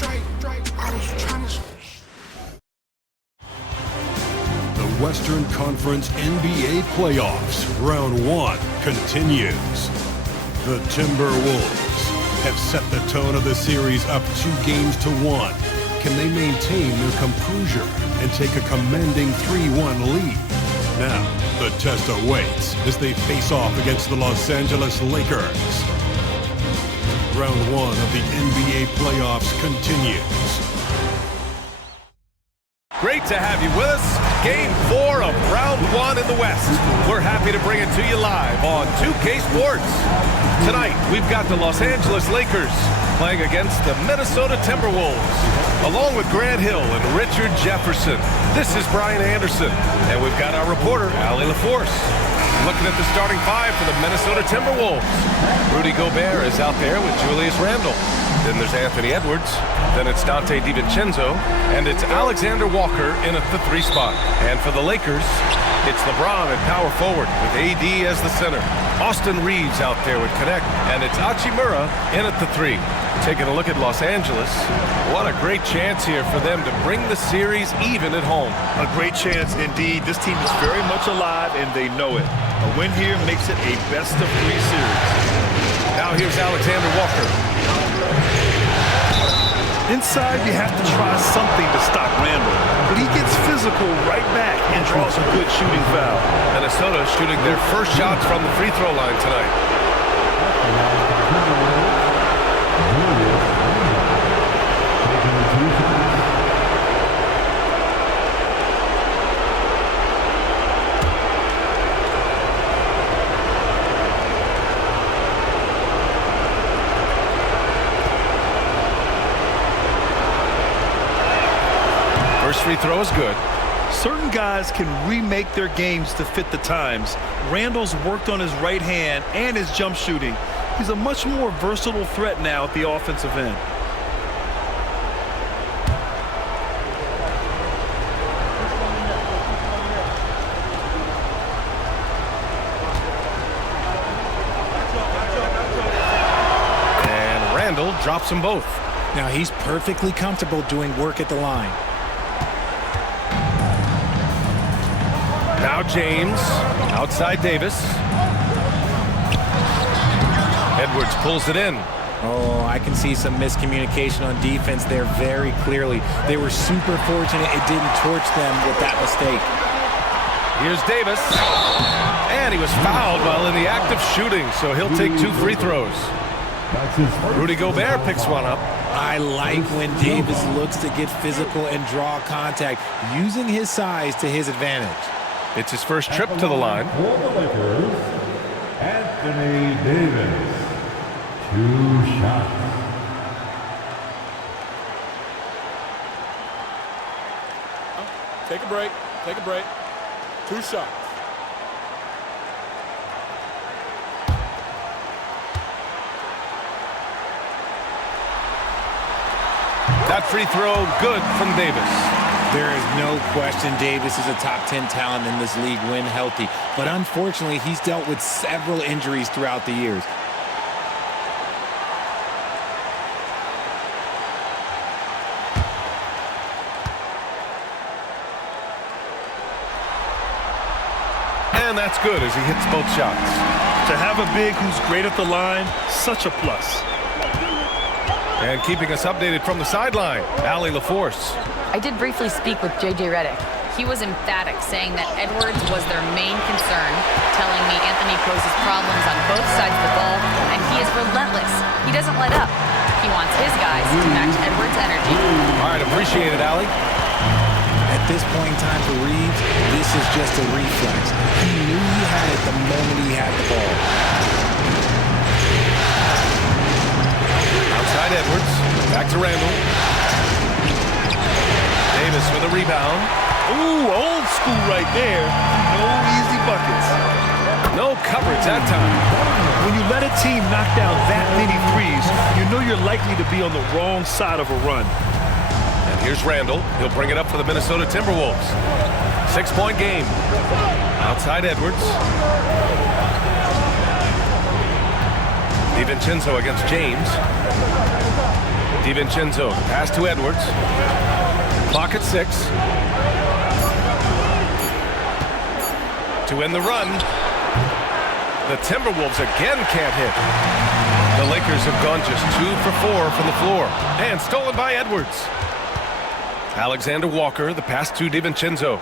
The Western Conference NBA playoffs, round 1 continues. The Timberwolves have set the tone of the series up 2-1. Can they maintain their composure and take a commanding 3-1 lead? Now, the test awaits as they face off against the Los Angeles Lakers. Round 1 of the NBA playoffs continues. Great to have you with us. Game 4 of round 1 in the West. We're happy to bring it to you live on 2K Sports. Tonight, we've got the Los Angeles Lakers playing against the Minnesota Timberwolves. Along with Grant Hill and Richard Jefferson, this is Brian Anderson. And we've got our reporter, Allie LaForce. Looking at the starting 5 for the Minnesota Timberwolves. Rudy Gobert is out there with Julius Randle. Then there's Anthony Edwards. Then it's Dante DiVincenzo. And it's Alexander Walker in at the 3 spot. And for the Lakers, it's LeBron at power forward with AD as the center. Austin Reeves out there with Connect. And it's Hachimura in at the 3. Taking a look at Los Angeles, what a great chance here for them to bring the series even at home. A great chance indeed. This team is very much alive and they know it. A win here makes it a best-of-3 series. Now here's Alexander Walker. Inside, you have to try something to stop Randle, but he gets physical right back and draws a good shooting foul. Minnesota shooting their first shots from the free throw line tonight. First free throw is good. Certain guys can remake their games to fit the times. Randle's worked on his right hand and his jump shooting. He's a much more versatile threat now at the offensive end. And Randle drops them both. Now he's perfectly comfortable doing work at the line. Now James, outside Davis. Edwards pulls it in. Oh, I can see some miscommunication on defense there very clearly. They were super fortunate it didn't torch them with that mistake. Here's Davis. And he was fouled while in the act of shooting, so he'll take 2 free throws. Rudy Gobert picks one up. I like when Davis looks to get physical and draw contact, using his size to his advantage. It's his first trip to the line. For the Lakers, Anthony Davis. 2 shots. Take a break. Take a break. 2 shots. That free throw good from Davis. There is no question Davis is a top 10 talent in this league when healthy, but unfortunately he's dealt with several injuries throughout the years. And that's good as he hits both shots. To have a big who's great at the line, such a plus. And keeping us updated from the sideline, Allie LaForce. I did briefly speak with J.J. Redick. He was emphatic, saying that Edwards was their main concern, telling me Anthony poses problems on both sides of the ball, and he is relentless. He doesn't let up. He wants his guys to match Edwards' energy. All right, appreciate it, Allie. At this point in time for Reeves, this is just a reflex. He knew he had it the moment he had the ball. Outside Edwards, back to Randle. Davis with a rebound. Ooh, old school right there. No easy buckets. No coverage that time. When you let a team knock down that many threes, you know you're likely to be on the wrong side of a run. And here's Randle. He'll bring it up for the Minnesota Timberwolves. 6-point game. Outside Edwards. DiVincenzo against James. DiVincenzo, pass to Edwards. Clock at 6. To end the run. The Timberwolves again can't hit. The Lakers have gone just 2 for 4 from the floor. And stolen by Edwards. Alexander Walker, the pass to DiVincenzo.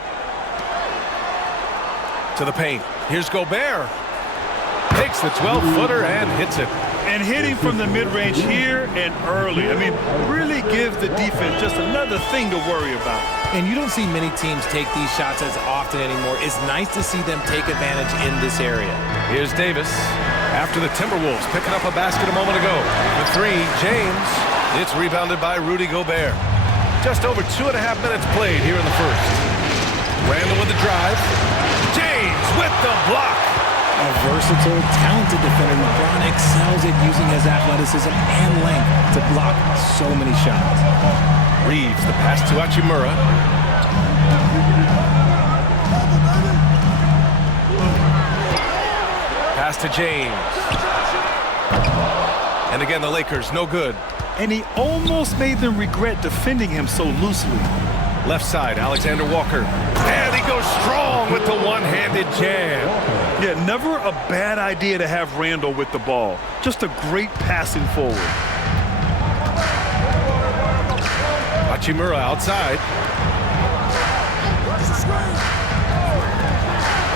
To the paint. Here's Gobert. Takes the 12-footer and hits it. And hitting from the mid-range here and early. I mean, really gives the defense just another thing to worry about. And you don't see many teams take these shots as often anymore. It's nice to see them take advantage in this area. Here's Davis. After the Timberwolves picking up a basket a moment ago. The 3, James. It's rebounded by Rudy Gobert. Just over 2.5 minutes played here in the first. Randall with the drive. James with the block. A versatile, talented defender, LeBron excels at using his athleticism and length to block so many shots. Reeves, the pass to Hachimura. Pass to James. And again, the Lakers, no good. And he almost made them regret defending him so loosely. Left side, Alexander Walker. And he goes strong with the one-handed jam. Yeah, never a bad idea to have Randall with the ball. Just a great passing forward. Hachimura outside.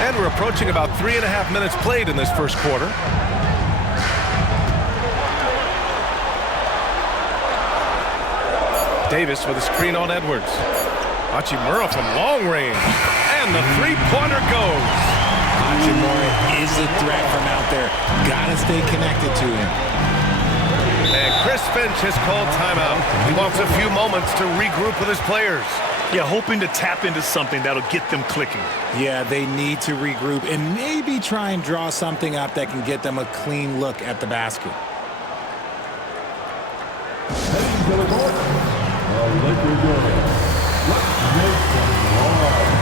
And we're approaching about 3.5 minutes played in this first quarter. Davis with a screen on Edwards. Hachimura from long range. And the three-pointer goes. Hachimura is a threat from out there. Gotta stay connected to him. And Chris Finch has called timeout. He wants a few moments to regroup with his players. Yeah, hoping to tap into something that'll get them clicking. Yeah, they need to regroup and maybe try and draw something up that can get them a clean look at the basket. Heading to the court, the Lakers girls. Let's make some noise.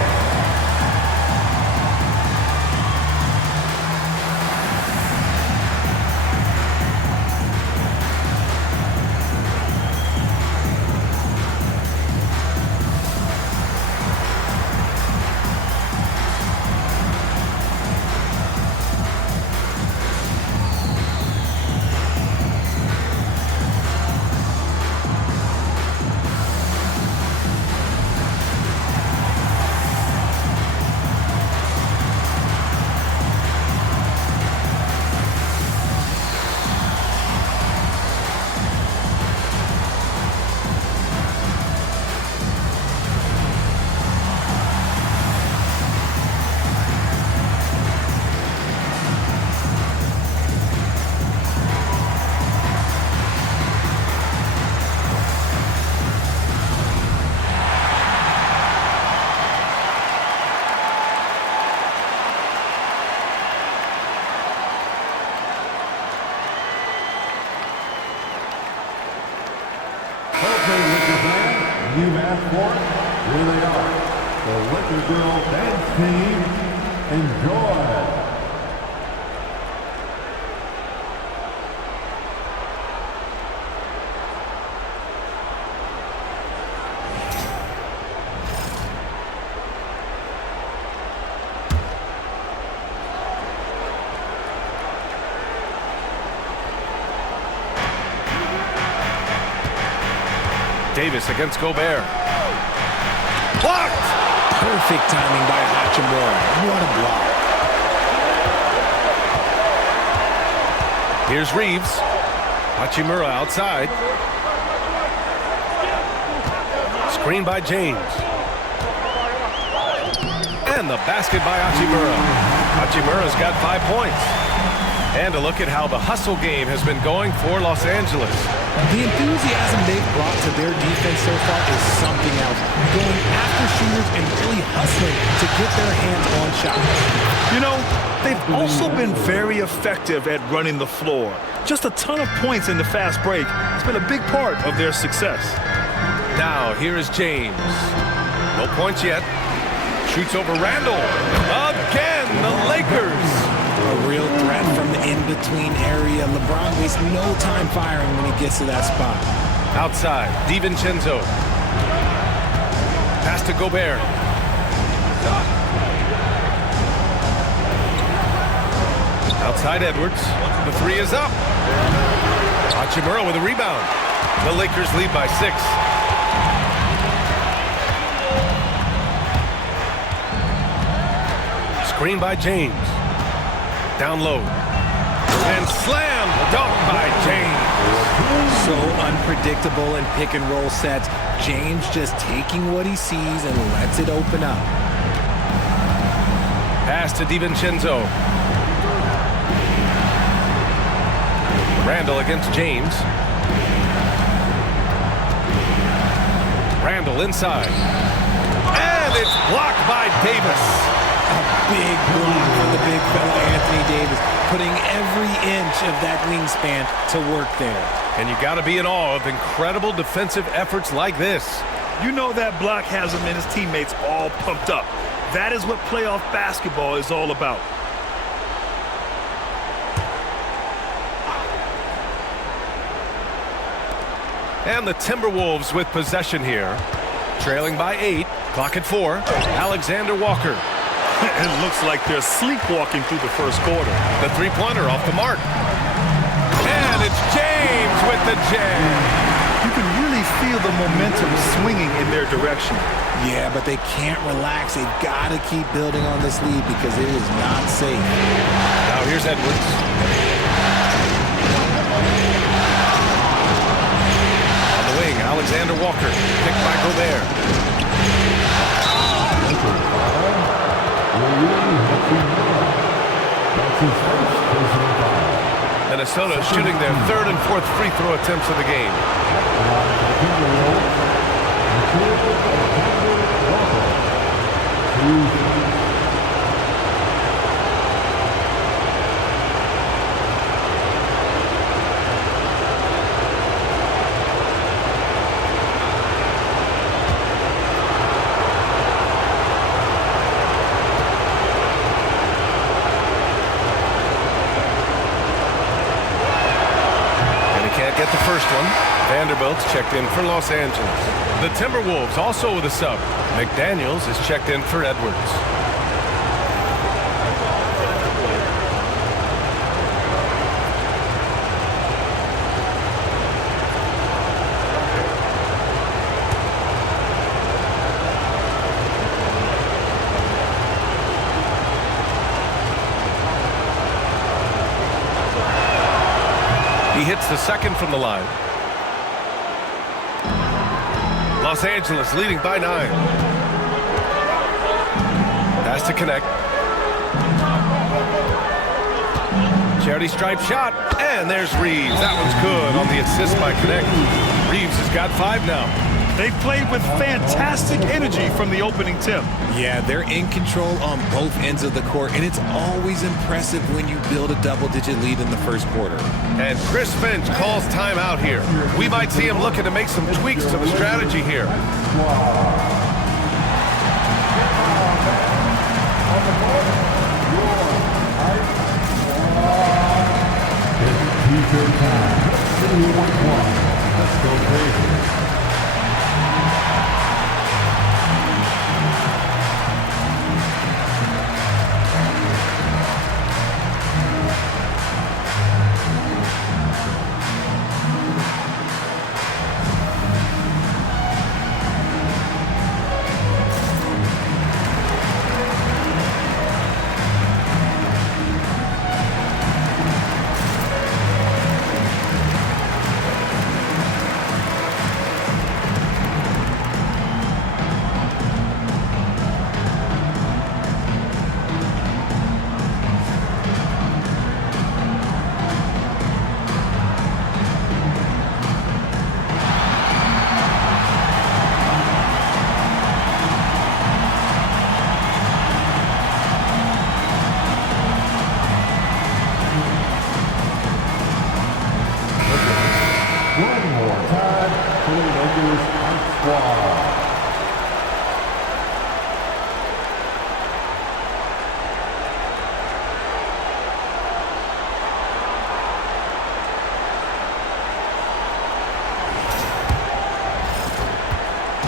You've asked for it. Here they are. The Lakers girl dance team. Enjoy. Davis against Gobert. Blocked! Perfect timing by Hachimura. What a block. Here's Reeves. Hachimura outside. Screen by James. And the basket by Hachimura. Hachimura's got 5 points. And a look at how the hustle game has been going for Los Angeles. The enthusiasm they've brought to their defense so far is something else. Going after shooters and really hustling to get their hands on shots. You know, they've also been very effective at running the floor. Just a ton of points in the fast break has been a big part of their success. Now, here is James. No points yet. Shoots over Randall. Again, the Lakers. A real threat from the in-between area. LeBron wastes no time firing when he gets to that spot. Outside, DiVincenzo. Pass to Gobert. Outside Edwards. The three is up. Hachimura with a rebound. The Lakers lead by 6. Screen by James. Down low. And slam dunk by James. So unpredictable in pick and roll sets. James just taking what he sees and lets it open up. Pass to DiVincenzo. Randall against James. Randall inside. And it's blocked by Davis. A big block for the big fella Anthony Davis, putting every inch of that wingspan to work there. And you got to be in awe of incredible defensive efforts like this. You know that block has him and his teammates all pumped up. That is what playoff basketball is all about. And the Timberwolves with possession here. Trailing by 8. Clock at 4. Alexander Walker. It looks like they're sleepwalking through the first quarter. The three-pointer off the mark. And it's James with the jam. You can really feel the momentum swinging in their direction. Yeah, but they can't relax. They've got to keep building on this lead because it is not safe. Now here's Edwards. On the wing, Alexander Walker. Picked by Gobert. Minnesota shooting their 3rd and 4th free throw attempts of the game. Get the first one. Vanderbilt's checked in for Los Angeles. The Timberwolves also with a sub. McDaniels is checked in for Edwards. He hits the second from the line. Los Angeles leading by 9. Pass to connect. Charity stripe shot. And there's Reeves. That one's good on the assist by Connect. Reeves has got 5 now. They played with fantastic energy from the opening tip. Yeah, they're in control on both ends of the court, and it's always impressive when you build a double-digit lead in the first quarter. And Chris Finch calls timeout here. We might see him looking to make some tweaks to the strategy here. Let's go crazy.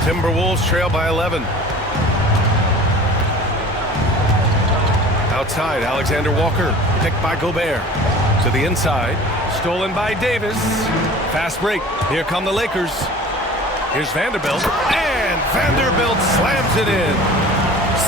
Timberwolves trail by 11. Outside, Alexander Walker, picked by Gobert. To the inside, stolen by Davis. Fast break. Here come the Lakers. Here's Vanderbilt, and Vanderbilt slams it in.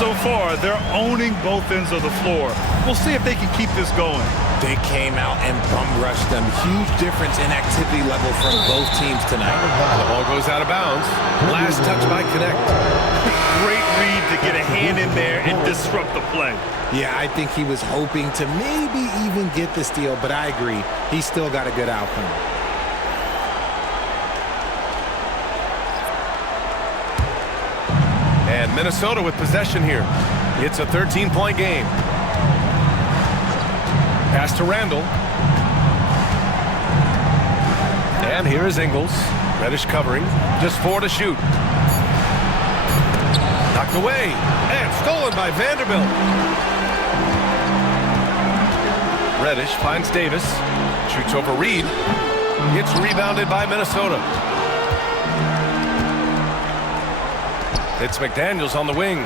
So far, they're owning both ends of the floor. We'll see if they can keep this going. They came out and bum-rushed them. Huge difference in activity level from both teams tonight. The ball goes out of bounds. Last touch by Connect. Great read to get a hand in there and disrupt the play. Yeah, I think he was hoping to maybe even get the steal, but I agree. He still got a good outcome. And Minnesota with possession here. It's a 13-point game. Pass to Randall. And here is Ingles. Reddish covering. Just 4 to shoot. Knocked away. And stolen by Vanderbilt. Reddish finds Davis. Shoots over Reed. It's rebounded by Minnesota. It's McDaniels on the wing.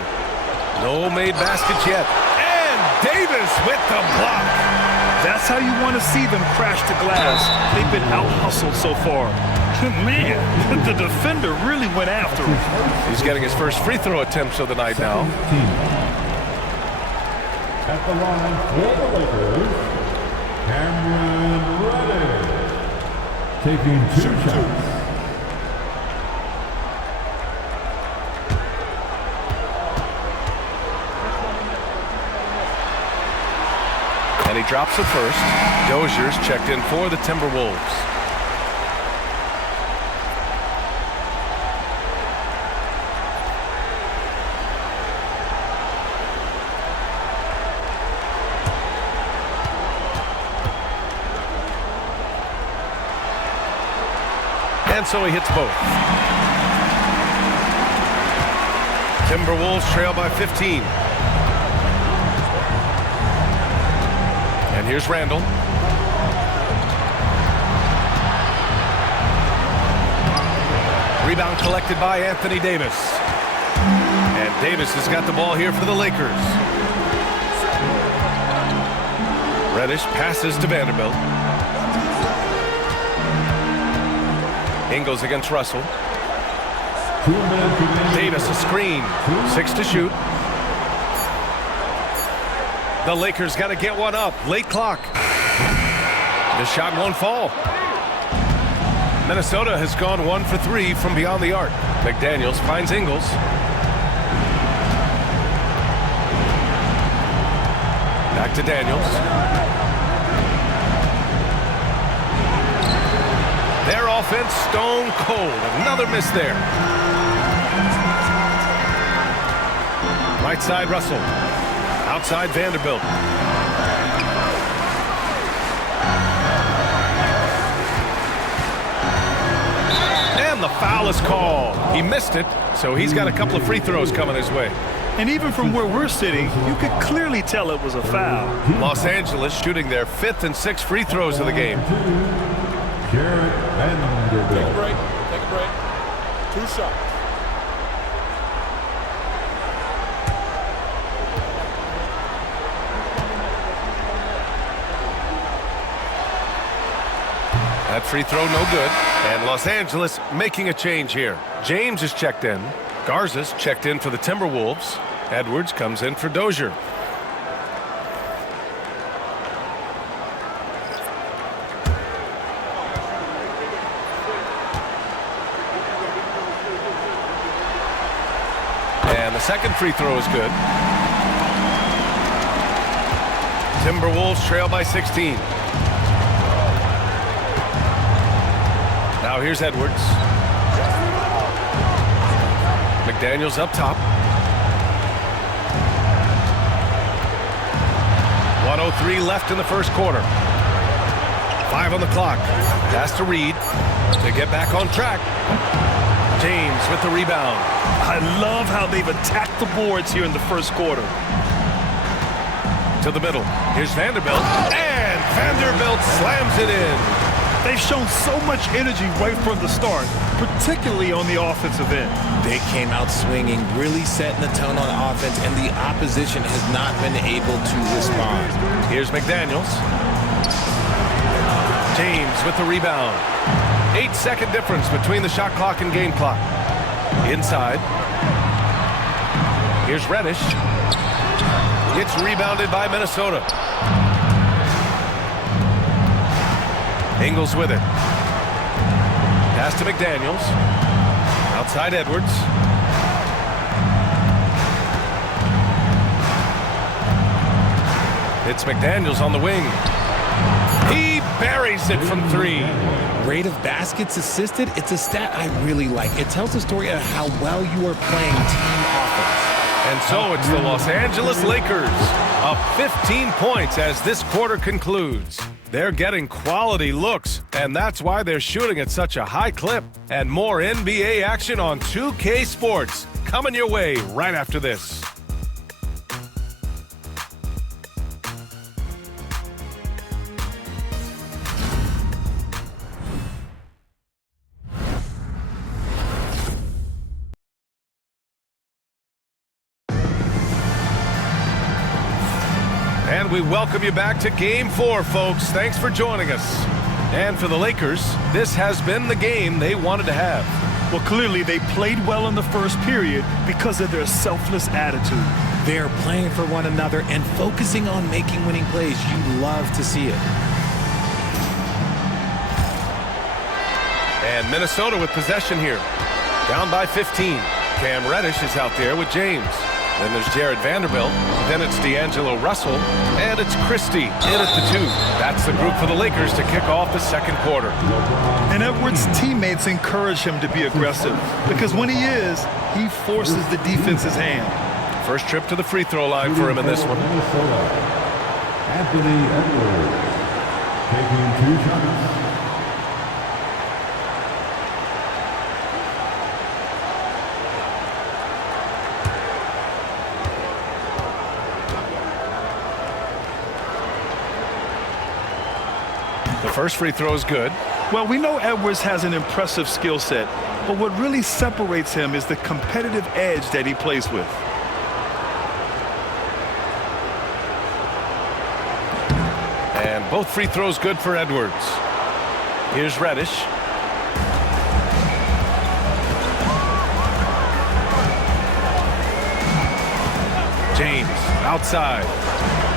No made baskets yet. And Davis with the block. That's how you want to see them crash the glass. They've been out-hustled so far. Man, the defender really went after him. He's getting his first free throw attempts of the night now. At the line for the Lakers, Cameron Reddish, taking 2 shots. And he drops the first. Dozier's checked in for the Timberwolves. And so he hits both. Timberwolves trail by 15. And here's Randall. Rebound collected by Anthony Davis. And Davis has got the ball here for the Lakers. Reddish passes to Vanderbilt. Ingles against Russell. Davis a screen. 6 to shoot. The Lakers got to get one up. Late clock. The shot won't fall. Minnesota has gone 1 for 3 from beyond the arc. McDaniels finds Ingles. Back to Daniels. Their offense stone cold. Another miss there. Right side Russell. Outside Vanderbilt. And the foul is called. He missed it, so he's got a couple of free throws coming his way. And even from where we're sitting, you could clearly tell it was a foul. Los Angeles shooting their 5th and 6th free throws of the game. Jarrett Vanderbilt. Take a break. Take a break. 2 shots. That free throw no good. And Los Angeles making a change here. James is checked in. Garza's checked in for the Timberwolves. Edwards comes in for Dozier. And the second free throw is good. Timberwolves trail by 16. Now here's Edwards. McDaniels up top. 1:03 left in the first quarter. 5 on the clock. Pass to Reed to get back on track. James with the rebound. I love how they've attacked the boards here in the first quarter. To the middle. Here's Vanderbilt. And Vanderbilt slams it in. They've shown so much energy right from the start, particularly on the offensive end. They came out swinging, really setting the tone on offense, and the opposition has not been able to respond. Here's McDaniels. James with the rebound. 8-second difference between the shot clock and game clock. Inside. Here's Reddish. It's rebounded by Minnesota. Ingles with it. Pass to McDaniels. Outside Edwards. It's McDaniels on the wing. He buries it from 3. Rate of baskets assisted, it's a stat I really like. It tells the story of how well you are playing team offense. And so it's the Los Angeles Lakers up 15 points as this quarter concludes. They're getting quality looks, and that's why they're shooting at such a high clip. And more NBA action on 2K Sports coming your way right after this. And we welcome you back to Game 4, folks. Thanks for joining us. And for the Lakers, this has been the game they wanted to have. Well, clearly they played well in the first period because of their selfless attitude. They're playing for one another and focusing on making winning plays. You love to see it. And Minnesota with possession here. Down by 15. Cam Reddish is out there with James. Then there's Jared Vanderbilt. Then it's D'Angelo Russell. And it's Christie in at the 2. That's the group for the Lakers to kick off the second quarter. And Edwards' teammates encourage him to be aggressive because when he is, he forces the defense's hand. First trip to the free throw line for him in this one. Minnesota, Anthony Edwards, taking 2 shots. The first free throw is good. Well, we know Edwards has an impressive skill set, but what really separates him is the competitive edge that he plays with. And both free throws good for Edwards. Here's Reddish. James outside.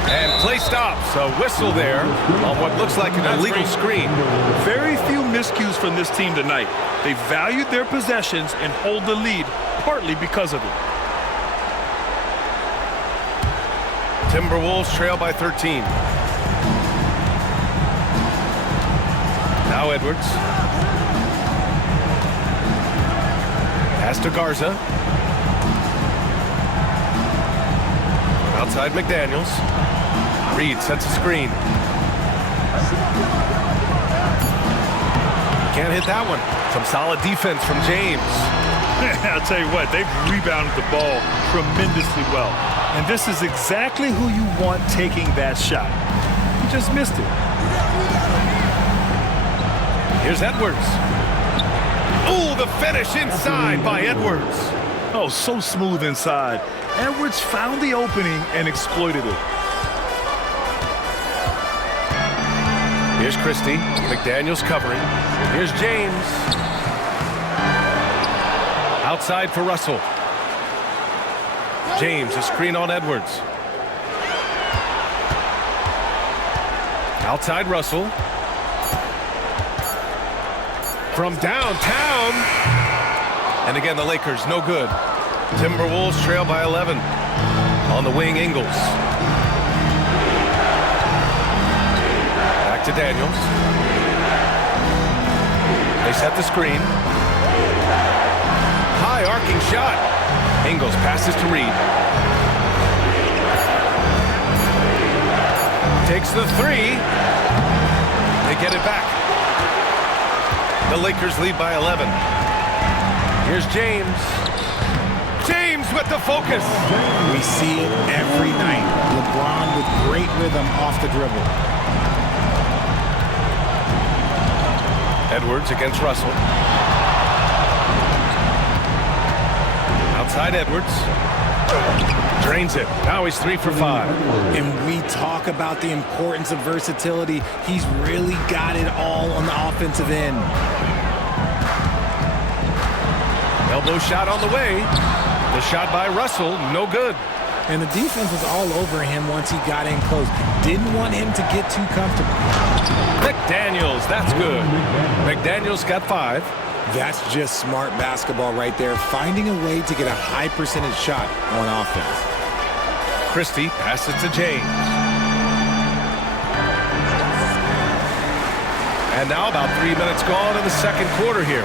And play stops. A whistle there on what looks like an illegal screen. Very few miscues from this team tonight. They valued their possessions and hold the lead, partly because of it. Timberwolves trail by 13. Now Edwards. Pass to Garza. Outside McDaniels. Reed sets a screen. Can't hit that one. Some solid defense from James. I'll tell you what, they've rebounded the ball tremendously well. And this is exactly who you want taking that shot. He just missed it. Here's Edwards. Ooh, the finish inside by Edwards. Oh, so smooth inside. Edwards found the opening and exploited it. Here's Christie. McDaniels covering. Here's James. Outside for Russell. James, a screen on Edwards. Outside Russell. From downtown. And again, the Lakers, no good. Timberwolves trail by 11. On the wing, Ingles. Back to Daniels. They set the screen. High arcing shot. Ingles passes to Reed. Takes the 3. They get it back. The Lakers lead by 11. Here's James. James with the focus. We see it every night. LeBron with great rhythm off the dribble. Edwards against Russell. Outside Edwards. Drains it. Now he's 3 for 5. And we talk about the importance of versatility. He's really got it all on the offensive end. Elbow shot on the way. The shot by Russell, no good. And the defense was all over him once he got in close. Didn't want him to get too comfortable. McDaniels, that's good. McDaniels got 5. That's just smart basketball right there, finding a way to get a high percentage shot on offense. Christie passes to James. And now about 3 minutes gone in the second quarter here.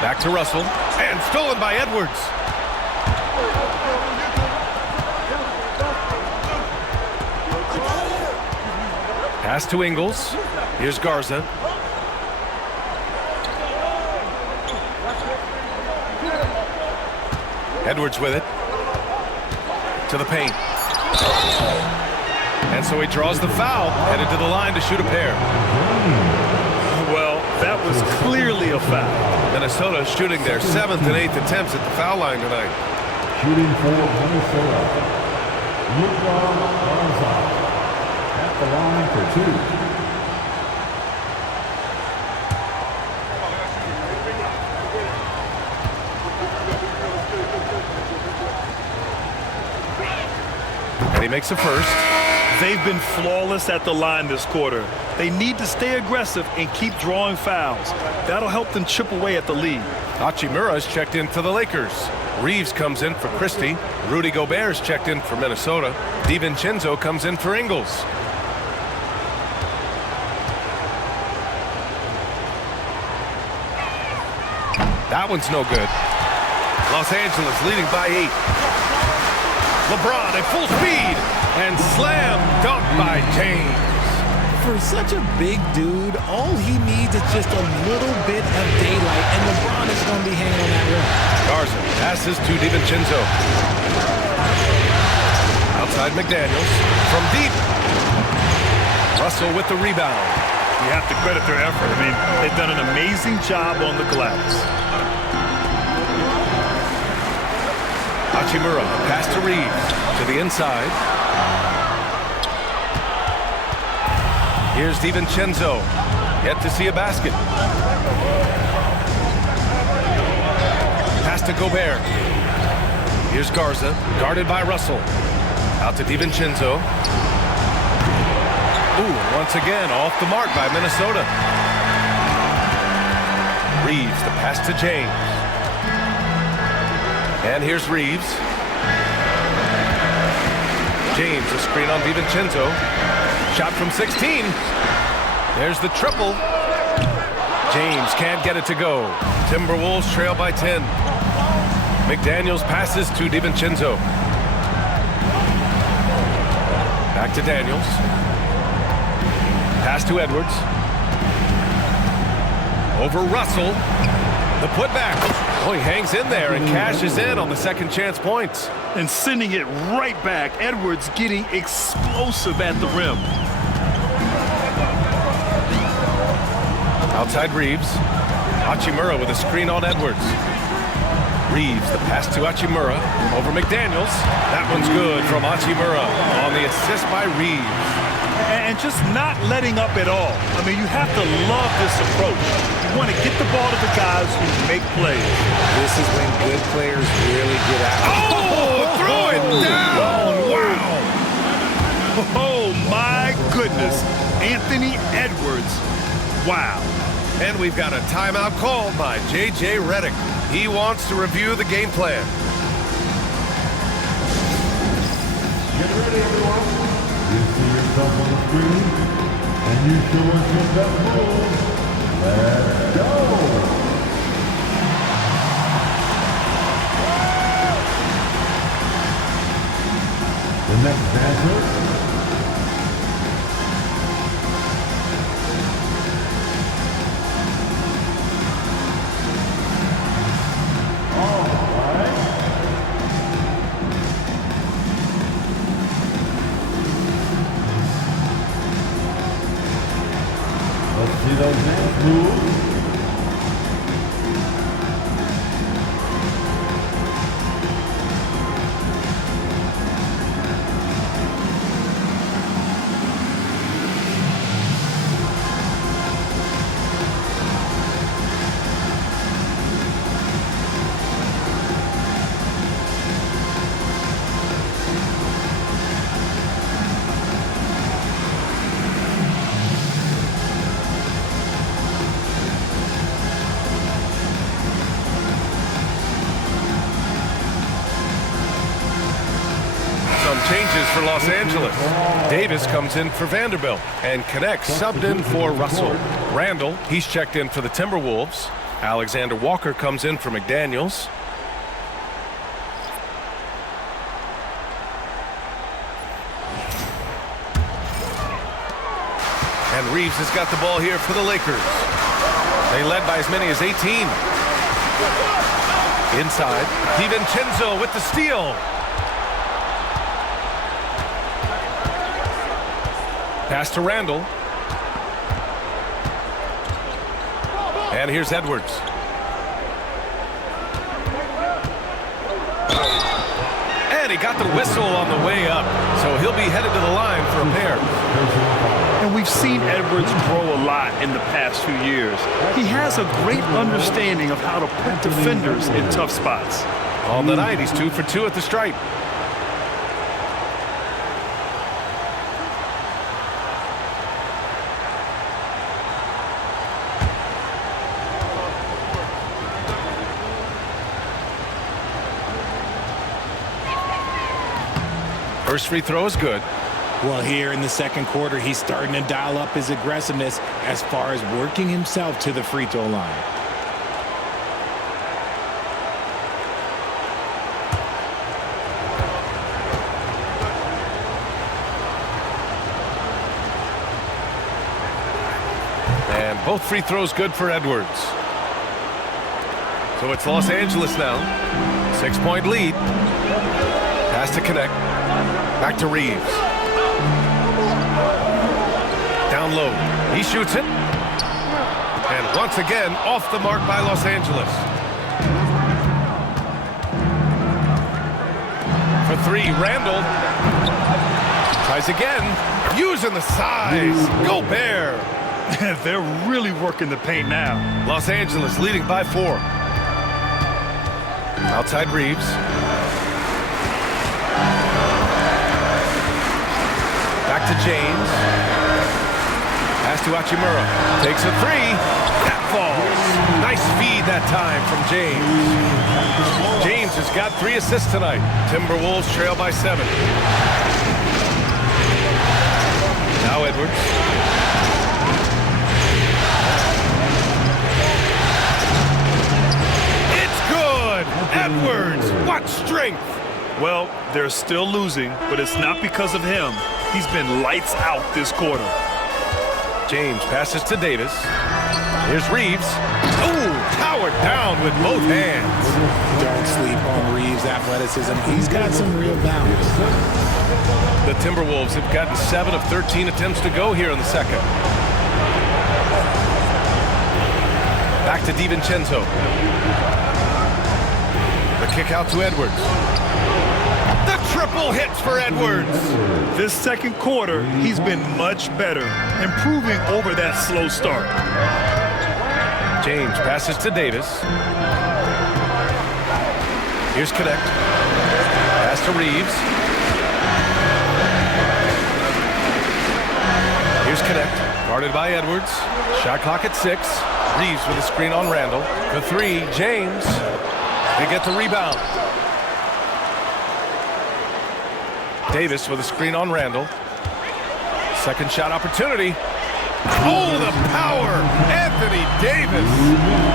Back to Russell, and stolen by Edwards. Pass to Ingles. Here's Garza. Edwards with it. To the paint. And so he draws the foul, headed to the line to shoot a pair. Well, that was clearly a foul. Minnesota shooting their 7th and 8th attempts at the foul line tonight. Shooting for Minnesota, Luka Garza at the line for 2. And he makes a first. They've been flawless at the line this quarter. They need to stay aggressive and keep drawing fouls. That'll help them chip away at the lead. Hachimura's checked in for the Lakers. Reeves comes in for Christie. Rudy Gobert's checked in for Minnesota. DiVincenzo comes in for Ingles. That one's no good. Los Angeles leading by 8. LeBron at full speed and slam dunk by James. For such a big dude, all he needs is just a little bit of daylight, and LeBron is going to be hanging on that rim. Garza passes to DiVincenzo. Outside McDaniels from deep. Russell with the rebound. You have to credit their effort. I mean, they've done an amazing job on the glass. Hachimura, pass to Reeves, to the inside. Here's DiVincenzo, yet to see a basket. Pass to Gobert. Here's Garza, guarded by Russell. Out to DiVincenzo. Ooh, once again, off the mark by Minnesota. Reeves, the pass to James. And here's Reeves. James, a screen on DiVincenzo. Shot from 16. There's the triple. James can't get it to go. Timberwolves trail by 10. McDaniels passes to DiVincenzo. Back to Daniels. Pass to Edwards. Over Russell. The putback. Oh, he hangs in there and cashes in on the second chance points. And sending it right back. Edwards getting explosive at the rim. Outside Reeves. Hachimura with a screen on Edwards. Reeves, the pass to Hachimura. Over McDaniels. That one's good from Hachimura on the assist by Reeves. And just not letting up at all. I mean, you have to love this approach. You want to get the ball to the guys who make plays. This is when good players really get out. Oh, throw it down! Wow! Oh, my goodness. Anthony Edwards. Wow. And we've got a timeout called by J.J. Redick. He wants to review the game plan. Get ready, everyone. You see yourself on the screen, and you show us your best move. Let's go! The next dancer. Let's see those changes for Los Angeles. Davis comes in for Vanderbilt and connects, subbed in for Russell. Randall, he's checked in for the Timberwolves. Alexander Walker comes in for McDaniels. And Reeves has got the ball here for the Lakers. They led by as many as 18. Inside, DiVincenzo with the steal. Pass to Randall. And here's Edwards. And he got the whistle on the way up, so he'll be headed to the line for a pair. And we've seen Edwards grow a lot in the past few years. He has a great understanding of how to put defenders in tough spots. On the night, he's 2 for 2 at the stripe. First free throw is good. Well, here in the second quarter, he's starting to dial up his aggressiveness as far as working himself to the free throw line. And both free throws good for Edwards. So it's Los Angeles now. 6-point lead. Has to connect. Back to Reeves. Down low. He shoots it. And once again, off the mark by Los Angeles. For 3, Randall. Tries again. Using the size. Go Bear. They're really working the paint now. Los Angeles leading by 4. Outside Reeves. Back to James. Pass to Hachimura. Takes a 3. That falls. Nice feed that time from James. James has got 3 assists tonight. Timberwolves trail by 7. Now Edwards. It's good. Edwards. What strength. Well, they're still losing, but it's not because of him. He's been lights out this quarter. James passes to Davis. Here's Reeves. Oh, powered down with both hands. Don't sleep on Reeves' athleticism. He's got some real balance. The Timberwolves have gotten 7 of 13 attempts to go here in the second. Back to DiVincenzo. The kick out to Edwards. The triple hits for Edwards. This second quarter, he's been much better, improving over that slow start. James passes to Davis. Here's Connect. Pass to Reeves. Here's Connect. Guarded by Edwards. Shot clock at 6. Reeves with a screen on Randall. For 3, James. They get the rebound. Davis with a screen on Randall. Second shot opportunity. Oh, the power! Anthony Davis!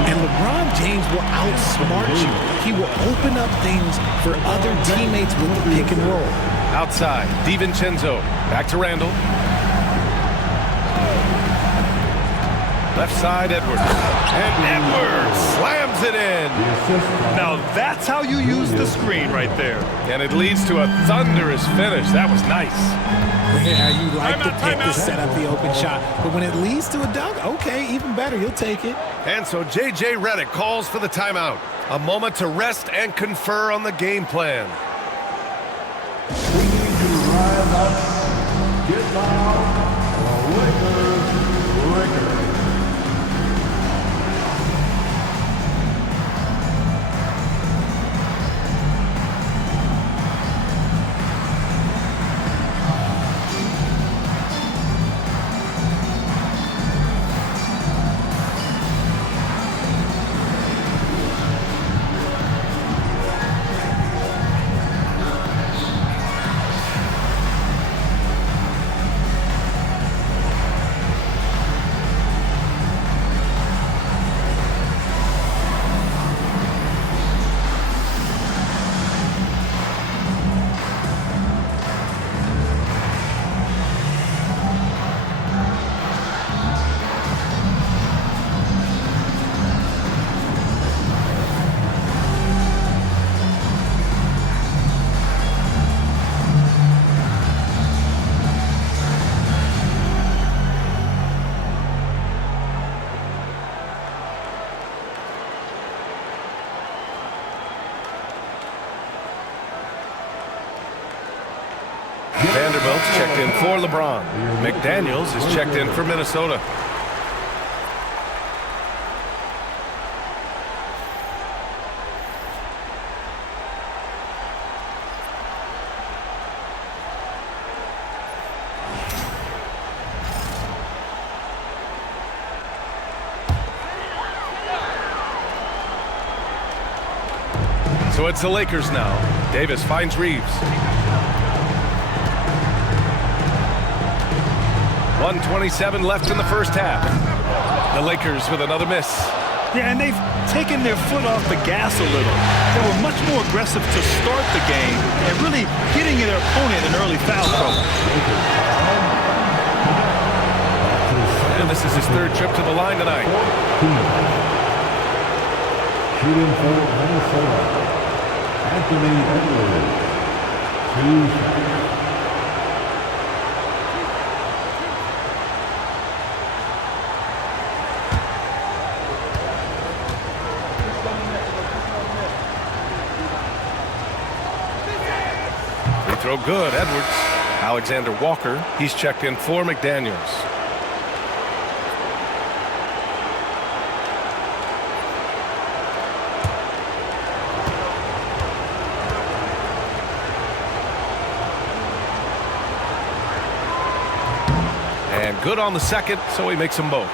And LeBron James will outsmart you. He will open up things for other teammates with the pick and roll. Outside, DiVincenzo. Back to Randall. Left side, Edwards. And Edwards slams it in. Now that's how you use the screen right there. And it leads to a thunderous finish. That was nice. Yeah, you like the pick to set up the open shot. But when it leads to a dunk, okay, even better. You'll take it. And so J.J. Redick calls for the timeout. A moment to rest and confer on the game plan. We need you to rise up, get loud, Lakers. Vanderbilt's checked in for LeBron. McDaniels is checked in for Minnesota. So it's the Lakers now. Davis finds Reeves. 1:27 left in the first half. The Lakers with another miss. Yeah, and they've taken their foot off the gas a little. They were much more aggressive to start the game and really getting their opponent in early foul trouble. And this is his third trip to the line tonight. Shooting for Minnesota, Anthony Edwards. 2 shots. Free throw good, Edwards. Alexander Walker, he's checked in for McDaniels. And good on the second, so he makes them both.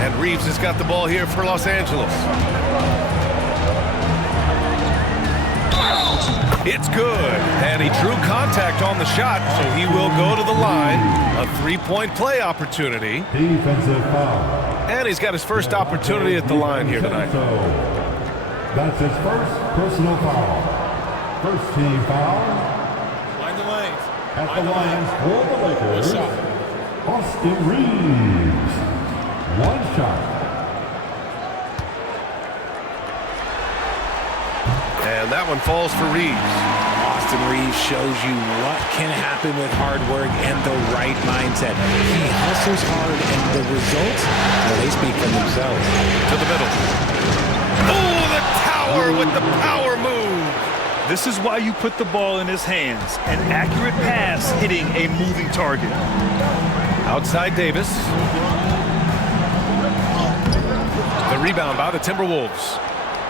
And Reeves has got the ball here for Los Angeles. It's good, and he drew contact on the shot, so he will go to the line. A three-point play opportunity. Defensive foul. And he's got his first opportunity at the line here tonight. That's his first personal foul. First team foul. Line the lanes. At the lines for the Lakers, Austin Reeves. 1 shot. And that one falls for Reeves. Austin Reeves shows you what can happen with hard work and the right mindset. He hustles hard, and the results, well, they speak for themselves. To the middle. Oh, the tower with the power move. This is why you put the ball in his hands. An accurate pass hitting a moving target. Outside Davis. The rebound by the Timberwolves.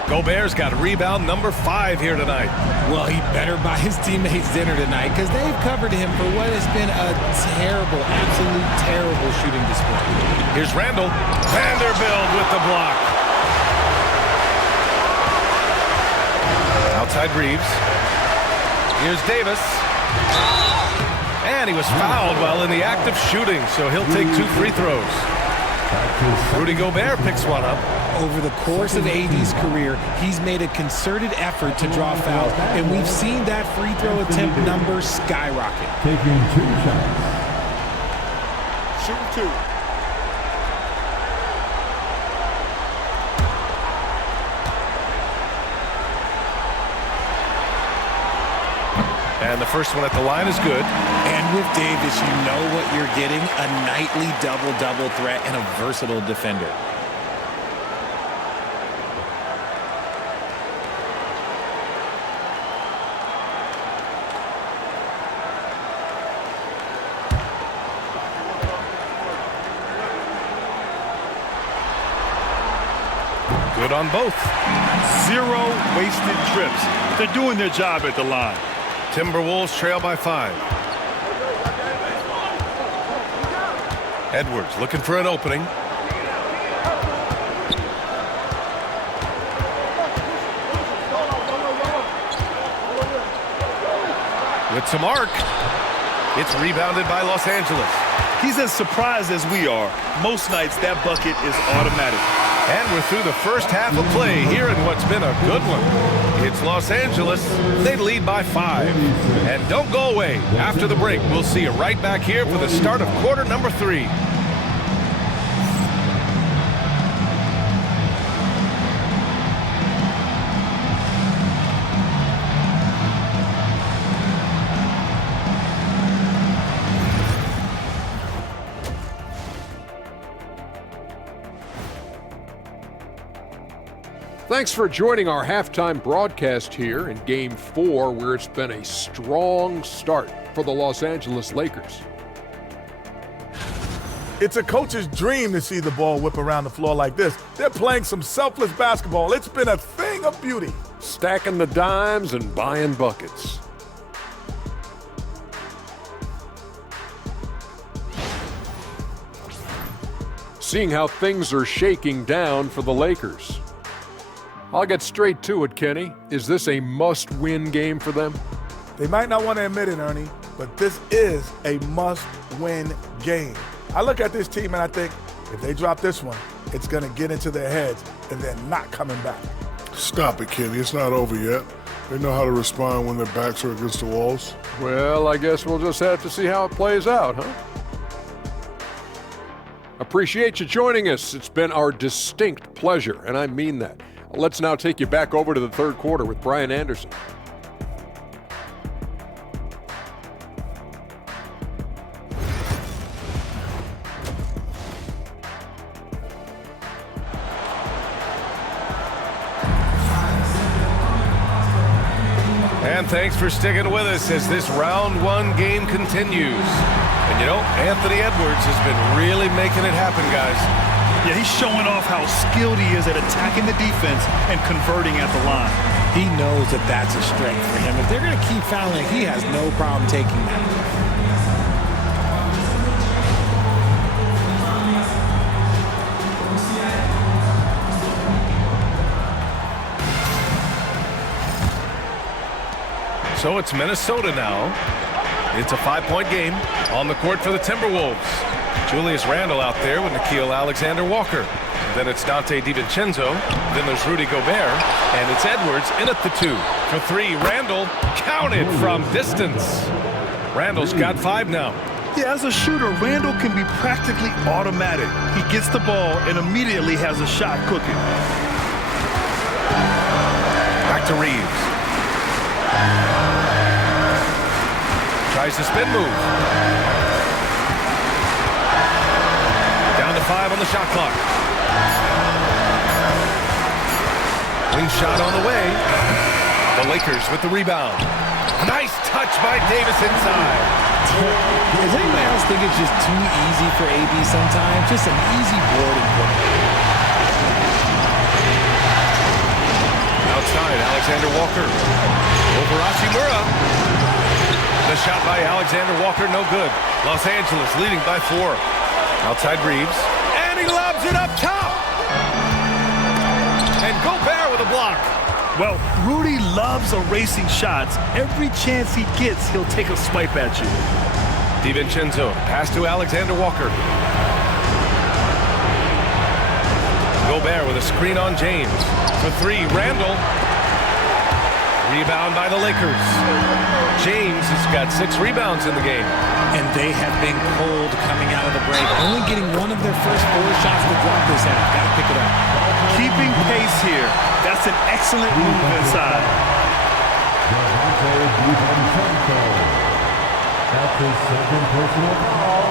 Gobert's got rebound number 5 here tonight. Well, he better buy his teammates dinner tonight because they've covered him for what has been a terrible, absolute terrible shooting display. Here's Randall. Vanderbilt with the block. Outside Reeves. Here's Davis. And he was fouled while in the act of shooting, so he'll take 2 free throws. Rudy Gobert picks one up. Over the course of AD's career, he's made a concerted effort to draw fouls, and we've seen that free throw attempt number skyrocket. Taking 2 shots. Shooting 2. And the first one at the line is good. And with Davis, you know what you're getting, a nightly double-double threat and a versatile defender. Good on both. 0 wasted trips. They're doing their job at the line. Timberwolves trail by 5. Edwards looking for an opening. With some arc. It's rebounded by Los Angeles. He's as surprised as we are. Most nights, that bucket is automatic. And we're through the first half of play here in what's been a good one. It's Los Angeles. They lead by 5. And don't go away. After the break, we'll see you right back here for the start of quarter number 3. Thanks for joining our halftime broadcast here in Game 4, where it's been a strong start for the Los Angeles Lakers. It's a coach's dream to see the ball whip around the floor like this. They're playing some selfless basketball. It's been a thing of beauty. Stacking the dimes and buying buckets. Seeing how things are shaking down for the Lakers. I'll get straight to it, Kenny. Is this a must-win game for them? They might not want to admit it, Ernie, but this is a must-win game. I look at this team and I think, if they drop this one, it's going to get into their heads and they're not coming back. Stop it, Kenny. It's not over yet. They know how to respond when their backs are against the walls. Well, I guess we'll just have to see how it plays out, huh? Appreciate you joining us. It's been our distinct pleasure, and I mean that. Let's now take you back over to the third quarter with Brian Anderson. And thanks for sticking with us as this round one game continues. And you know, Anthony Edwards has been really making it happen, guys. Yeah, he's showing off how skilled he is at attacking the defense and converting at the line. He knows that that's a strength for him. If they're going to keep fouling, he has no problem taking that. So it's Minnesota now. It's a 5-point game on the court for the Timberwolves. Julius Randle out there with Nickeil Alexander-Walker. Then it's Dante DiVincenzo. Then there's Rudy Gobert. And it's Edwards in at the 2. For 3, Randle counted from distance. Randle's got 5 now. Yeah, as a shooter, Randle can be practically automatic. He gets the ball and immediately has a shot cooking. Back to Reeves. Tries to spin move. Down to 5 on the shot clock. Wing shot on the way. The Lakers with the rebound. Nice touch by Davis inside. Does anybody else think it's just too easy for AB sometimes? Just an easy board and put. Outside, Alexander Walker. Over Hachimura. The shot by Alexander Walker, no good. Los Angeles leading by 4. Outside Reeves. And he lobs it up top. And Gobert with a block. Well, Rudy loves erasing shots. Every chance he gets, he'll take a swipe at you. DiVincenzo, pass to Alexander Walker. Gobert with a screen on James. For 3, Randle. Rebound by the Lakers. James has got 6 rebounds in the game. And they have been cold coming out of the break. Only getting one of their first 4 shots to drop this half. Got to pick it up. Keeping pace here. That's an excellent move inside. That's his second personal foul.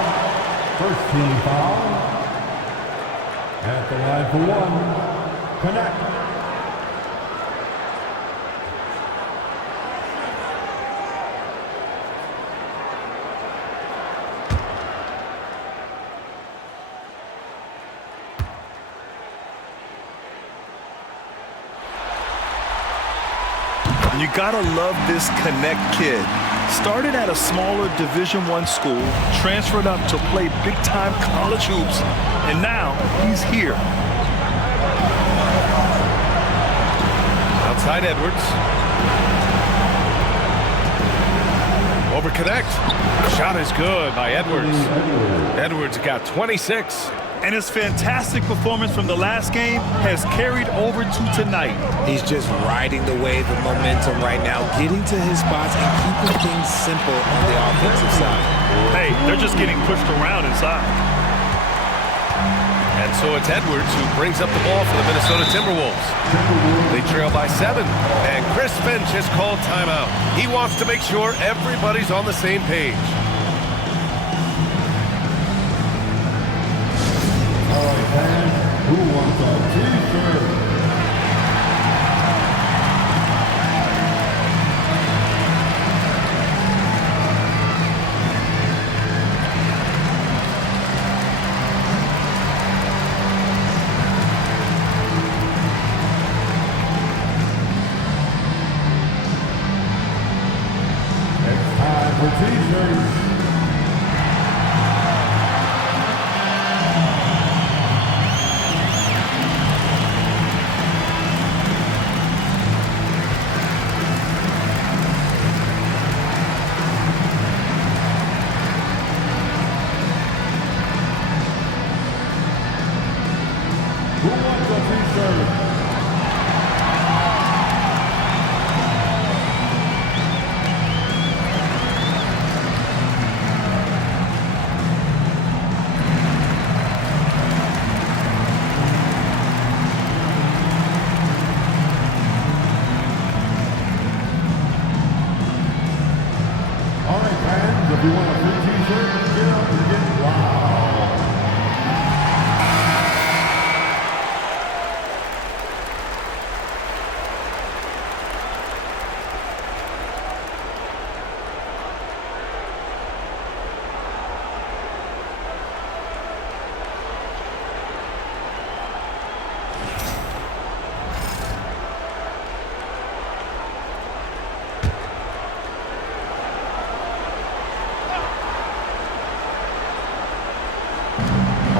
First team foul. At the line for 1. Connect. You gotta love this Connect kid. Started at a smaller Division I school, transferred up to play big-time college hoops, and now he's here. Outside Edwards. Over Connect. Shot is good by Edwards. Edwards got 26. And his fantastic performance from the last game has carried over to tonight. He's just riding the wave of momentum right now, getting to his spots and keeping things simple on the offensive side. Hey, they're just getting pushed around inside. And so it's Edwards who brings up the ball for the Minnesota Timberwolves. They trail by 7, and Chris Finch has called timeout. He wants to make sure everybody's on the same page. Who wants a t-shirt?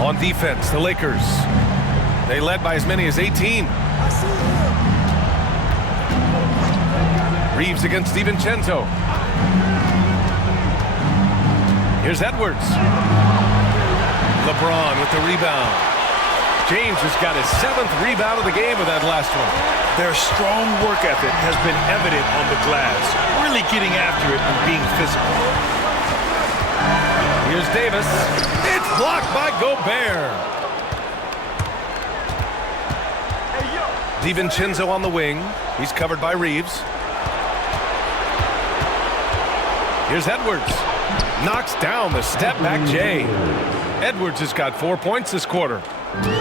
On defense, the Lakers. They led by as many as 18. Reeves against DiVincenzo. Here's Edwards. LeBron with the rebound. James has got his 7th rebound of the game with that last one. Their strong work ethic has been evident on the glass, really getting after it and being physical. Here's Davis. It's blocked by Gobert. DiVincenzo on the wing. He's covered by Reeves. Here's Edwards. Knocks down the step-back Jay. Edwards has got 4 points this quarter.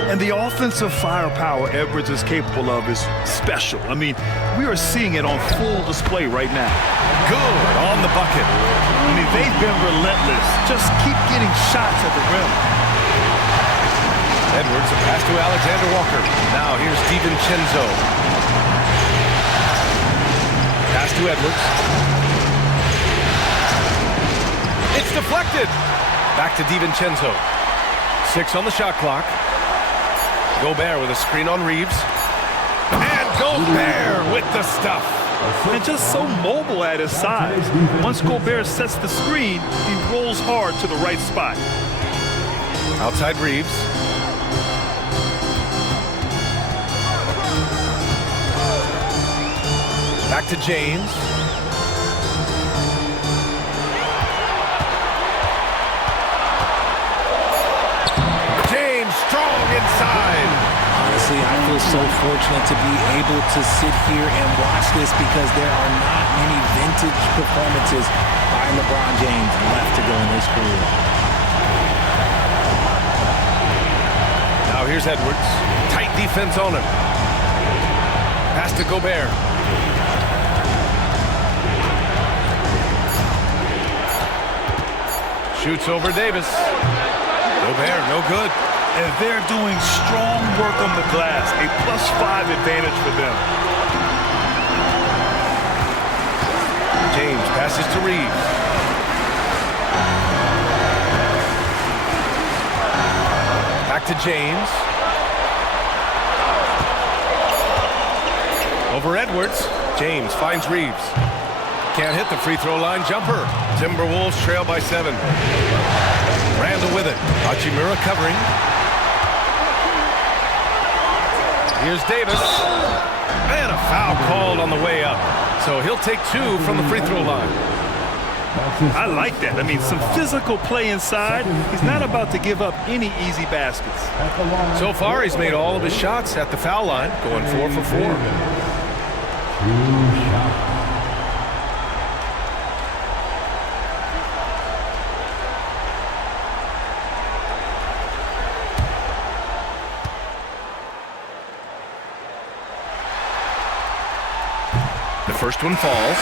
And the offensive firepower Edwards is capable of is special. I mean, we are seeing it on full display right now. Good on the bucket. I mean, they've been relentless. Just keep getting shots at the rim. Edwards, a pass to Alexander Walker. Now here's DiVincenzo. Pass to Edwards. It's deflected. Back to DiVincenzo. 6 on the shot clock. Gobert with a screen on Reeves. And Gobert with the stuff. And just so mobile at his size. Once Gobert sets the screen, he rolls hard to the right spot. Outside Reeves. Back to James. James strong inside. Honestly, I feel so fortunate to be able to sit here and watch this because there are not many vintage performances by LeBron James left to go in his career. Now here's Edwards. Tight defense on him. Pass to Gobert. Shoots over Davis. Gobert, no good. And they're doing strong work on the glass. A +5 advantage for them. James passes to Reeves. Back to James. Over Edwards. James finds Reeves. Can't hit the free throw line jumper. Timberwolves trail by 7. Randall with it. Hachimura covering. Here's Davis. And a foul called on the way up. So he'll take 2 from the free throw line. I like that. I mean, some physical play inside. He's not about to give up any easy baskets. So far, he's made all of his shots at the foul line, going 4 for 4. First one falls.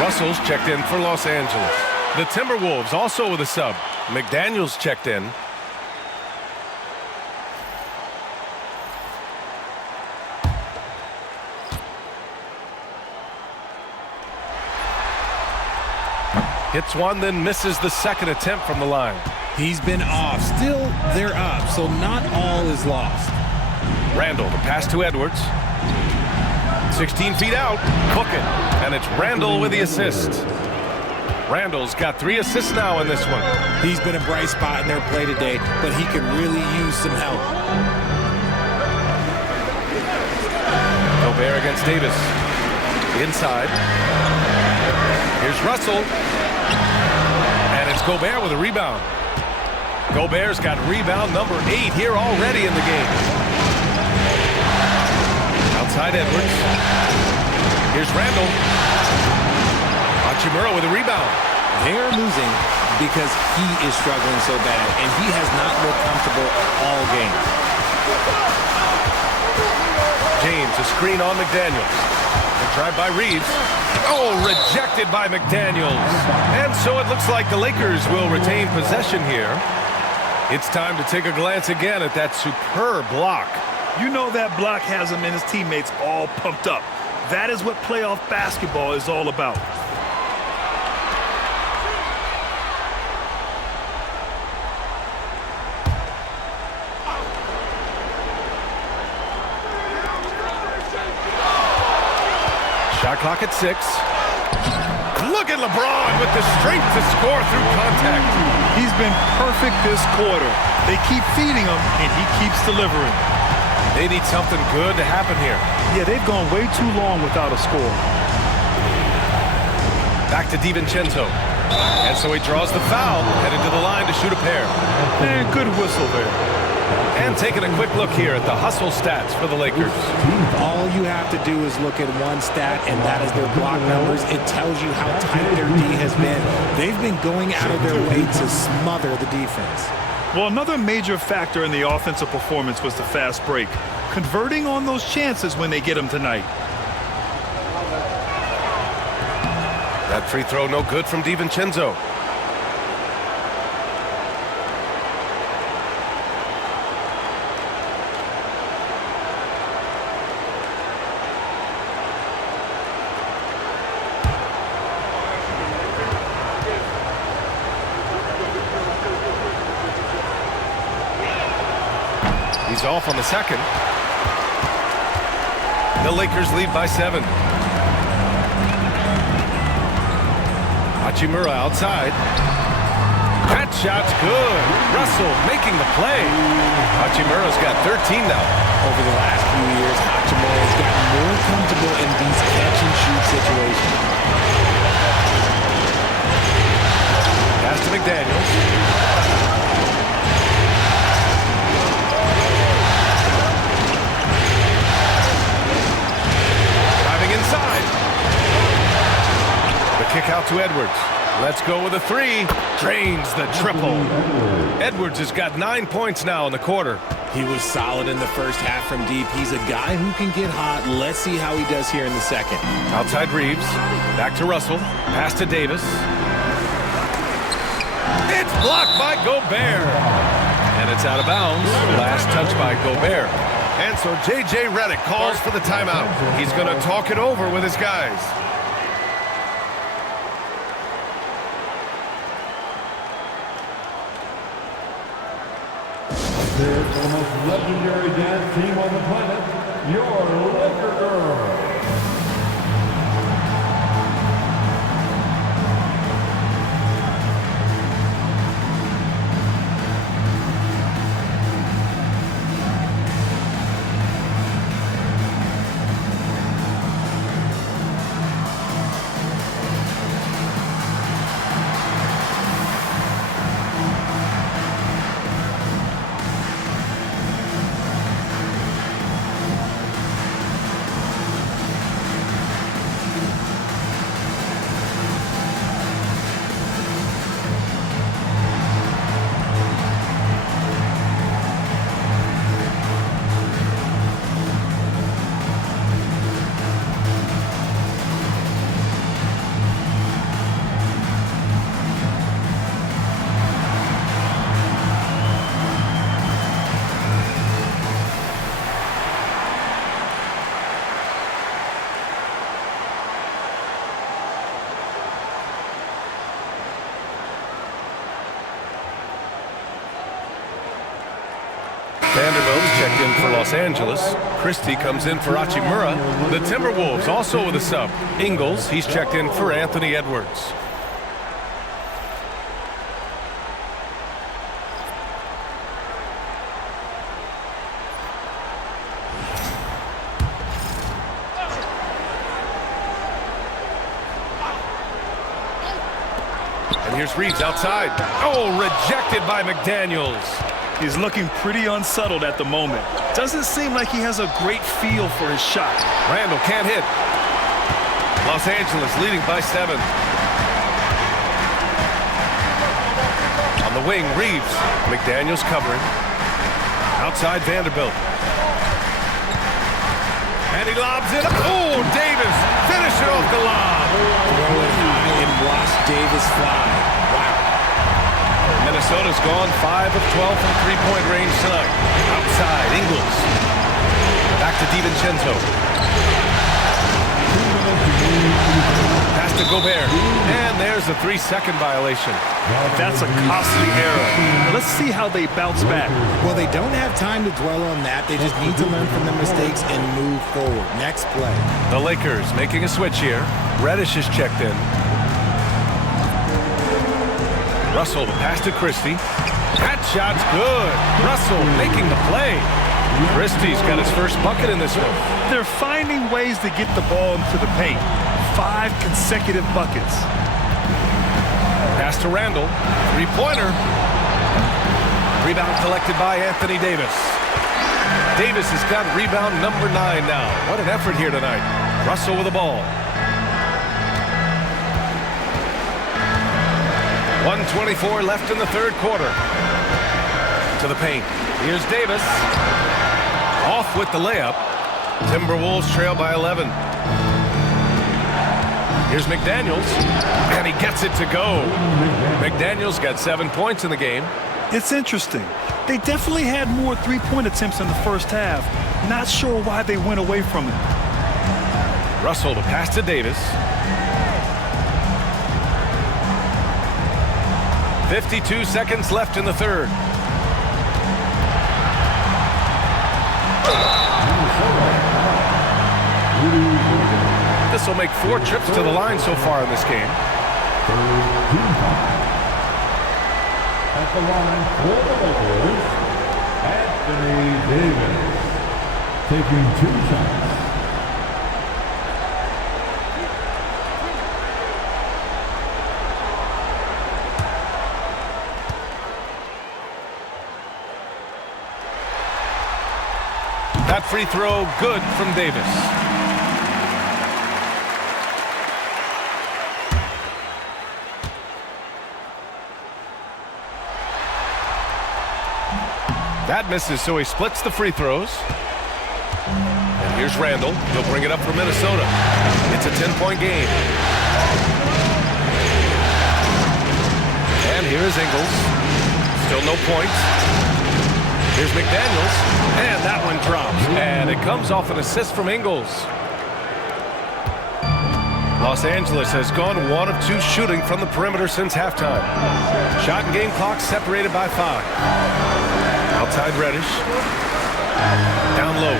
Russell's checked in for Los Angeles. The Timberwolves also with a sub. McDaniels checked in. Hits one, then misses the second attempt from the line. He's been off. Still, they're up, so not all is lost. Randall, the pass to Edwards. 16 feet out, cooking, and it's Randall with the assist. Randall's got 3 assists now in this one. He's been a bright spot in their play today, but he could really use some help. Gobert against Davis. Inside. Here's Russell. And it's Gobert with a rebound. Gobert's got rebound number 8 here already in the game. Outside Edwards. Here's Randall. Hachimura with a rebound. They're losing because he is struggling so bad, and he has not looked comfortable all game. James, a screen on McDaniels. A drive by Reeves. Oh, rejected by McDaniels. And so it looks like the Lakers will retain possession here. It's time to take a glance again at that superb block. You know that block has him and his teammates all pumped up. That is what playoff basketball is all about. Shot clock at 6. Look at LeBron with the strength to score through contact. He's been perfect this quarter. They keep feeding him, and he keeps delivering. They need something good to happen here. Yeah, they've gone way too long without a score. Back to DiVincenzo. And so he draws the foul, headed to the line to shoot a pair. And good whistle there. And taking a quick look here at the hustle stats for the Lakers. All you have to do is look at one stat, and that is their block numbers. It tells you how tight their D has been. They've been going out of their way to smother the defense. Well, another major factor in the offensive performance was the fast break. Converting on those chances when they get them tonight. That free throw no good from DiVincenzo. He's off on the second. The Lakers lead by 7. Hachimura outside. That shot's good. Russell making the play. Hachimura's got 13 now. Over the last few years, Hachimura has gotten more comfortable in these catch-and-shoot situations. Pass to McDaniels. Inside. The kick out to Edwards. Let's go with a 3. Drains the triple. Edwards has got 9 points now in the quarter. He was solid in the first half from deep. He's a guy who can get hot. Let's see how he does here in the second. Outside Reeves. Back to Russell. Pass to Davis. It's blocked by Gobert. And it's out of bounds. Last touch by Gobert. And so J.J. Redick calls for the timeout. He's going to talk it over with his guys. It's the most legendary dance team on the planet, your Laker Girls. Vanderbilt's checked in for Los Angeles. Christie comes in for Hachimura. The Timberwolves also with a sub. Ingles, he's checked in for Anthony Edwards. And here's Reeves outside. Oh, rejected by McDaniels. He's looking pretty unsettled at the moment. Doesn't seem like he has a great feel for his shot. Randall can't hit. Los Angeles leading by 7. On the wing, Reeves. McDaniels covering. Outside Vanderbilt. And he lobs it. Oh, Davis. Finish it off the lob. Throw it high and watch Davis fly. Wow. Minnesota's gone 5 of 12 from three-point range tonight. Outside, Ingles. Back to DiVincenzo. Pass to Gobert. And there's a 3-second violation. That's a costly error. Let's see how they bounce back. Well, they don't have time to dwell on that. They just need to learn from their mistakes and move forward. Next play. The Lakers making a switch here. Reddish is checked in. Russell, the pass to Christie. That shot's good. Russell making the play. Christie's got his first bucket in this one. They're finding ways to get the ball into the paint. 5 consecutive buckets. Pass to Randall. 3-pointer. Rebound collected by Anthony Davis. Davis has got rebound number 9 now. What an effort here tonight. Russell with the ball. 1:24 left in the third quarter. To the paint. Here's Davis. Off with the layup. Timberwolves trail by 11. Here's McDaniels. And he gets it to go. McDaniels got 7 points in the game. It's interesting. They definitely had more three-point attempts in the first half. Not sure why they went away from it. Russell to pass to Davis. 52 seconds left in the third. This will make 4 trips to the line so far in this game. At the line for the Lakers, Anthony Davis, taking 2 shots. That free throw good from Davis. That misses, so he splits the free throws. And here's Randall. He'll bring it up for Minnesota. It's a 10-point game. And here's Ingles. Still no points. Here's McDaniels. And that one drops. And it comes off an assist from Ingles. Los Angeles has gone 1 of 2 shooting from the perimeter since halftime. Shot and game clock separated by 5. Outside Reddish. Down low.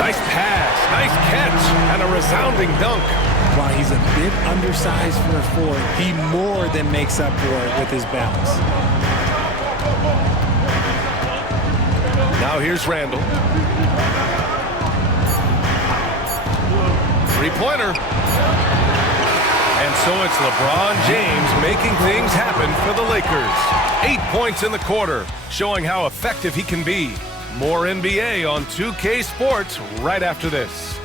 Nice pass. Nice catch. And a resounding dunk. While he's a bit undersized for a forward, he more than makes up for it with his bounce. Now here's Randall. 3-pointer. And so it's LeBron James making things happen for the Lakers. 8 points in the quarter, showing how effective he can be. More NBA on 2K Sports right after this.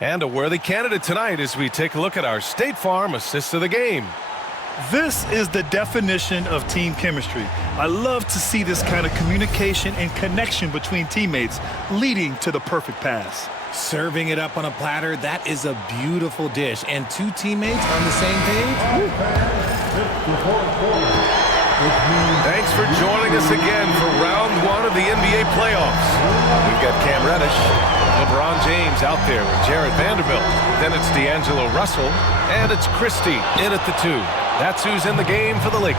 And a worthy candidate tonight as we take a look at our State Farm assist of the game. This is the definition of team chemistry. I love to see this kind of communication and connection between teammates leading to the perfect pass. Serving it up on a platter, that is a beautiful dish. And 2 teammates on the same page? Thanks for joining us again for round 1 of the NBA playoffs. We've got Cam Reddish, LeBron James out there with Jared Vanderbilt. Then it's D'Angelo Russell, and it's Christie in at the 2. That's who's in the game for the Lakers.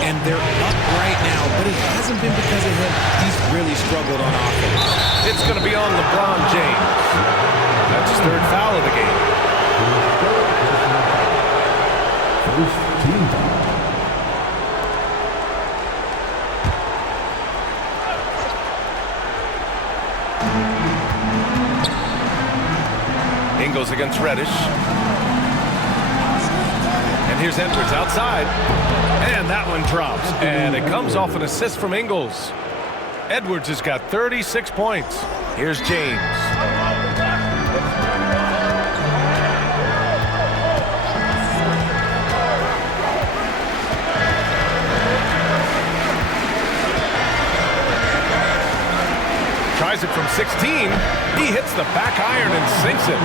And they're up right now, but it hasn't been because of him. He's really struggled on offense. It's going to be on LeBron James. That's his 3rd foul of the game. Ingles against Reddish. And here's Edwards outside. And that one drops. And it comes off an assist from Ingles. Edwards has got 36 points. Here's James. tries it from 16. He hits the back iron and sinks it.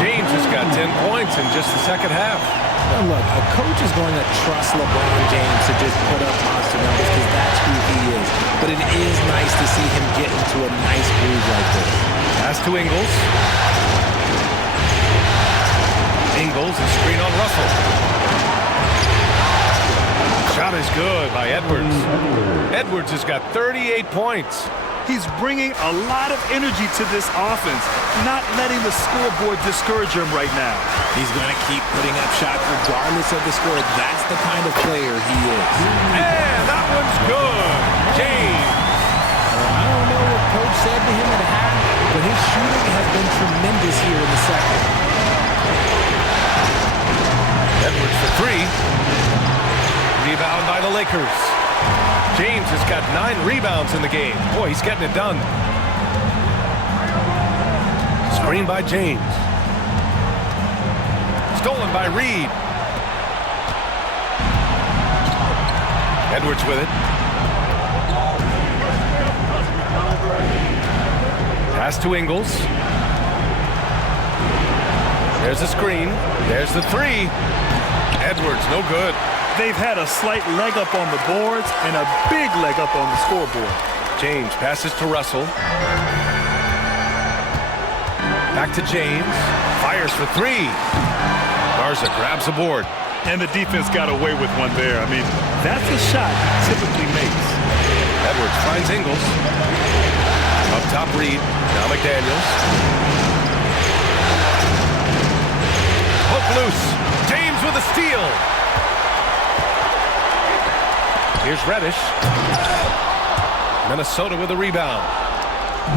James has got 10 points in just the second half. Now look, a coach is going to trust LeBron James to just put up monster numbers because that's who he is. But it is nice to see him get into a nice groove like this. Pass to Ingles. Ingles and screen on Russell. Shot is good by Edwards. Edwards has got 38 points. He's bringing a lot of energy to this offense, not letting the scoreboard discourage him right now. He's going to keep putting up shots regardless of the score. That's the kind of player he is. And that one's good. James. I don't know what Coach said to him at half, but his shooting has been tremendous here in the second. Edwards for three. Rebound by the Lakers. James has got 9 rebounds in the game. Boy, he's getting it done. Screen by James. Stolen by Reed. Edwards with it. Pass to Ingles. There's a screen. There's the three. Edwards, no good. They've had a slight leg up on the boards and a big leg up on the scoreboard. James passes to Russell. Back to James. Fires for three. Garza grabs the board. And the defense got away with one there. I mean, that's a shot he typically makes. Edwards finds Ingles. Up top, Reed. Now McDaniels. Hook loose. James with a steal. Here's Reddish. Minnesota with a rebound.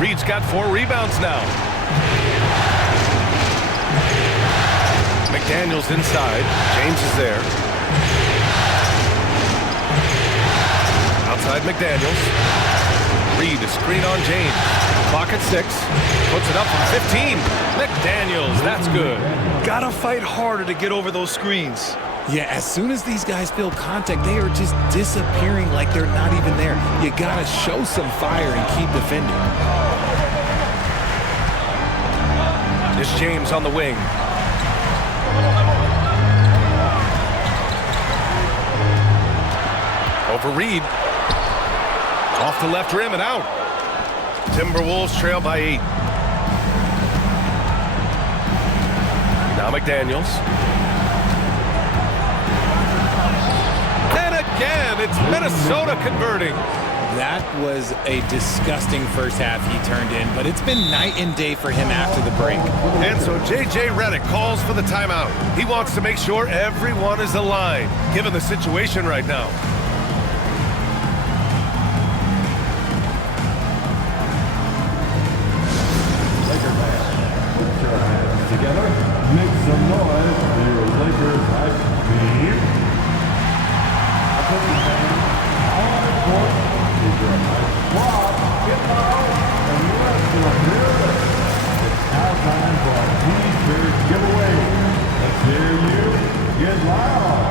Reed's got 4 rebounds now. McDaniels inside. James is there. Outside McDaniels. Reed, a screen on James. Clock at 6. Puts it up from 15. McDaniels, that's good. Gotta fight harder to get over those screens. Yeah, as soon as these guys feel contact, they are just disappearing like they're not even there. You gotta show some fire and keep defending. It's James on the wing. Over Reed. Off the left rim and out. Timberwolves trail by 8. Now McDaniels. And again, it's Minnesota converting. That was a disgusting first half he turned in, but it's been night and day for him after the break. And so J.J. Redick calls for the timeout. He wants to make sure everyone is aligned, given the situation right now. Together, make some noise for your Lakers hype team. Our court is your hype squad. Get loud and let's hear it. It's now time for a T-shirt giveaway. Let's hear you get loud.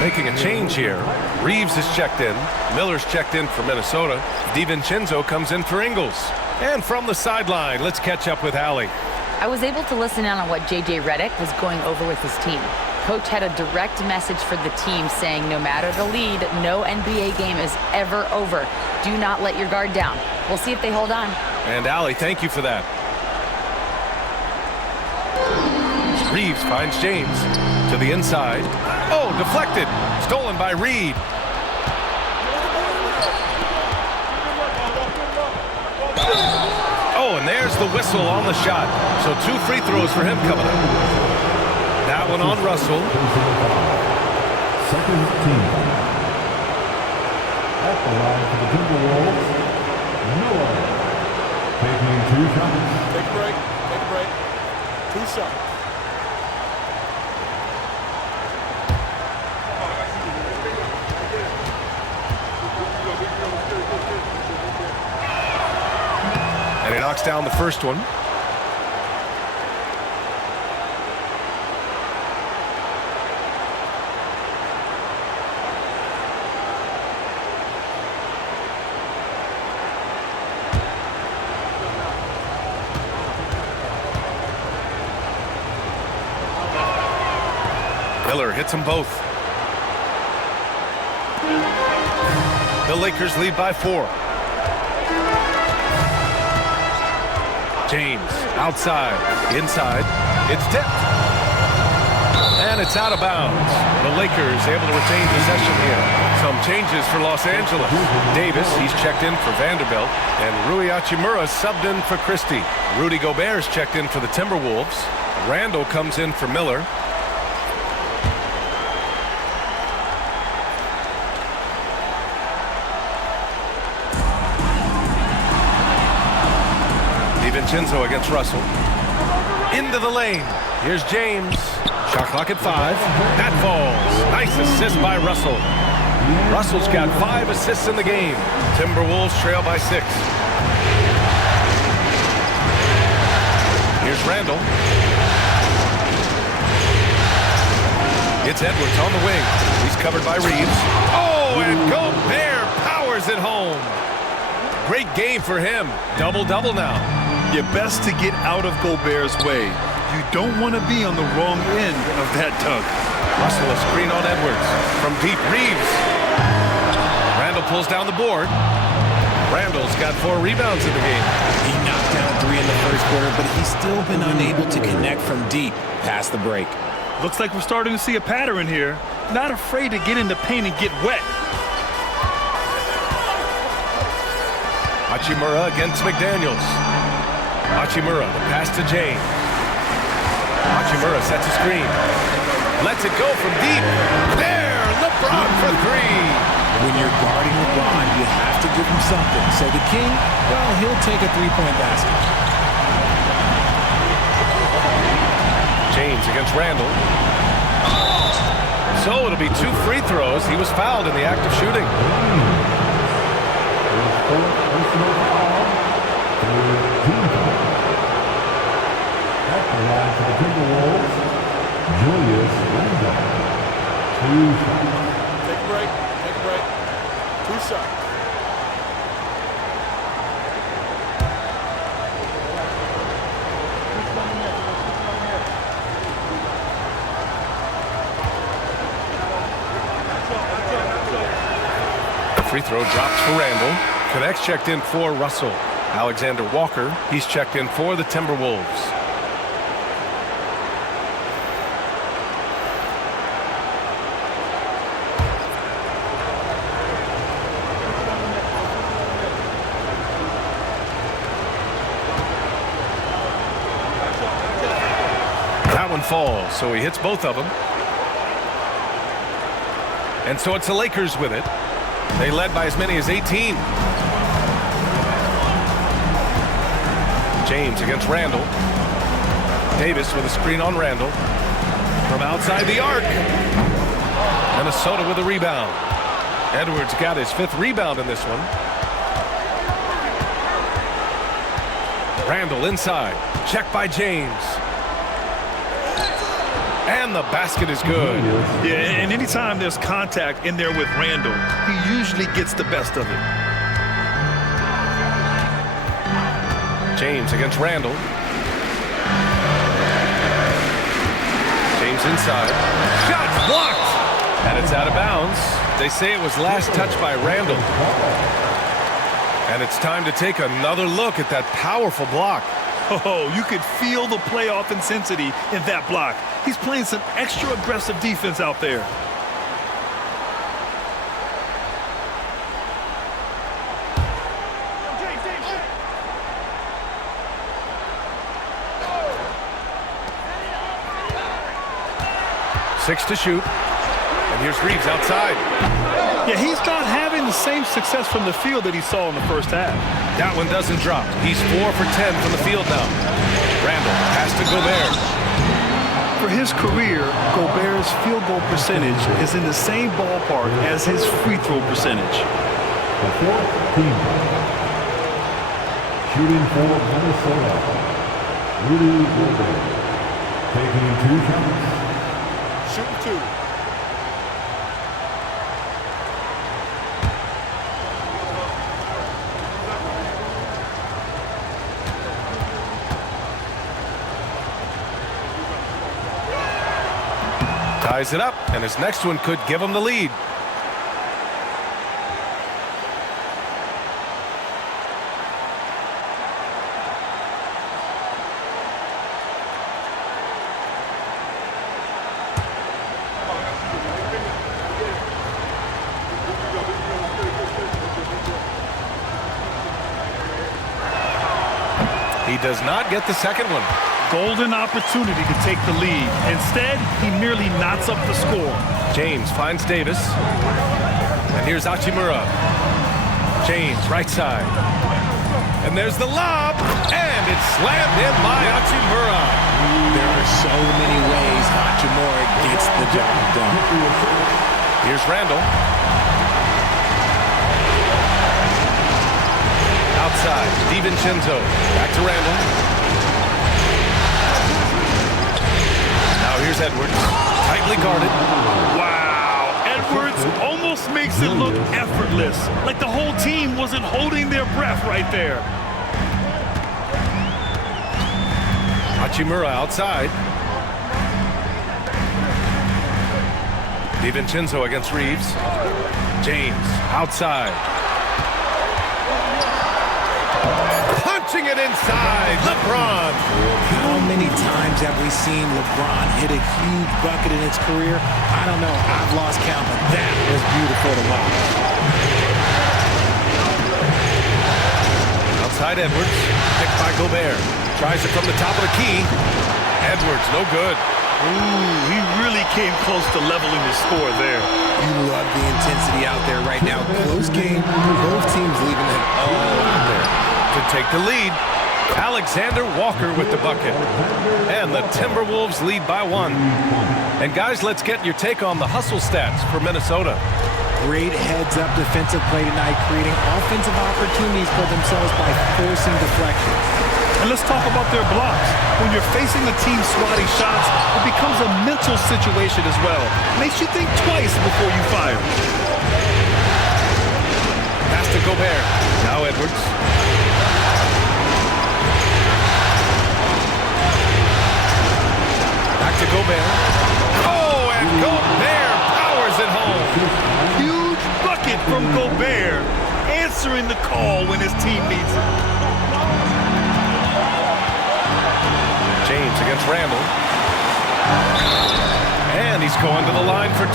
Making a change here. Reeves is checked in. Miller's checked in for Minnesota. DiVincenzo comes in for Ingles. And from the sideline, let's catch up with Allie. I was able to listen in on what J.J. Redick was going over with his team. Coach had a direct message for the team saying no matter the lead, no NBA game is ever over. Do not let your guard down. We'll see if they hold on. And Allie, thank you for that. Reeves finds James to the inside. Oh, deflected. Stolen by Reed. Oh, and there's the whistle on the shot. So 2 free throws for him coming up. That one on Russell. Second team. At the line for the Timberwolves, Miller. Taking 2 shots. Take a break. Take a break. 2 shots. And he knocks down the first one. Miller hits them both. The Lakers lead by 4. James, outside, inside, it's tipped. And it's out of bounds. The Lakers able to retain possession here. Some changes for Los Angeles. Davis, he's checked in for Vanderbilt. And Rui Hachimura subbed in for Christie. Rudy Gobert's checked in for the Timberwolves. Randall comes in for Miller. DiVincenzo against Russell. Into the lane. Here's James. Shot clock at 5. That falls. Nice assist by Russell. Russell's got 5 assists in the game. Timberwolves trail by 6. Here's Randall. It's Edwards on the wing. He's covered by Reeves. Oh, and Gobert powers it home. Great game for him. Double-double now. You're best to get out of Gobert's way. You don't want to be on the wrong end of that tug. Russell a screen on Edwards. From deep, Reeves. Randall pulls down the board. Randall's got 4 rebounds in the game. He knocked down 3 in the first quarter, but he's still been unable to connect from deep past the break. Looks like we're starting to see a pattern here. Not afraid to get in the paint and get wet. Hachimura against McDaniels. Hachimura, the pass to James. Hachimura sets a screen. Lets it go from deep. There, LeBron for 3. When you're guarding LeBron, you have to give him something. So the King, well, he'll take a 3-point basket. James against Randall. So it'll be 2 free throws. He was fouled in the act of shooting. For the Timberwolves, Julius Randle. 2 shots. Take a break. Take a break. 2 shots. The free throw drops for Randall. Connects checked in for Russell. Alexander Walker, he's checked in for the Timberwolves. Falls, so he hits both of them. And so it's the Lakers with it. They led by as many as 18. James against Randall. Davis with a screen on Randall. From outside the arc. Minnesota with a rebound. Edwards got his 5th rebound in this one. Randall inside. Checked by James. And the basket is good. Yeah, and anytime there's contact in there with Randall, he usually gets the best of it. James against Randall. James inside. Shot blocked! And it's out of bounds. They say it was last touched by Randall. And it's time to take another look at that powerful block. Oh, you could feel the playoff intensity in that block. He's playing some extra aggressive defense out there. Six to shoot. And here's Reeves outside. Yeah, he's not having the same success from the field that he saw in the first half. That one doesn't drop. He's 4 for 10 from the field now. Randall has to Gobert. For his career, Gobert's field goal percentage is in the same ballpark as his free throw percentage. The fourth team. Shooting for Minnesota. Rudy Gobert. Taking 2 shots. Shooting 2. Ties it up, and his next one could give him the lead. He does not get the second one. Golden opportunity to take the lead. Instead, he merely knots up the score. James finds Davis. And here's Hachimura. James, right side. And there's the lob. And it's slammed in by Hachimura. There are so many ways Hachimura gets the job done. Here's Randall. Outside, DiVincenzo. Back to Randall. Now here's Edwards. Tightly guarded. Wow. Edwards almost makes it look effortless. Like the whole team wasn't holding their breath right there. Hachimura outside. DiVincenzo against Reeves. James outside. Punching it inside. LeBron. How many times have we seen LeBron hit a huge bucket in his career? I don't know. I've lost count, but that was beautiful to watch. Outside Edwards. Picked by Gobert. Tries it from the top of the key. Edwards, no good. Ooh, he really came close to leveling the score there. You love the intensity out there right now. Close game. Both teams leaving it all out there. To take the lead, Alexander Walker with the bucket. And the Timberwolves lead by 1. And guys, let's get your take on the hustle stats for Minnesota. Great heads-up defensive play tonight, creating offensive opportunities for themselves by forcing deflections. And let's talk about their blocks. When you're facing a team swatting shots, it becomes a mental situation as well. Makes you think twice before you fire. Pass to Gobert. Now Edwards. Back to Gobert. Oh, and Gobert powers it home. Huge bucket from Gobert, answering the call when his team needs it. James against Randall. And he's going to the line for 2.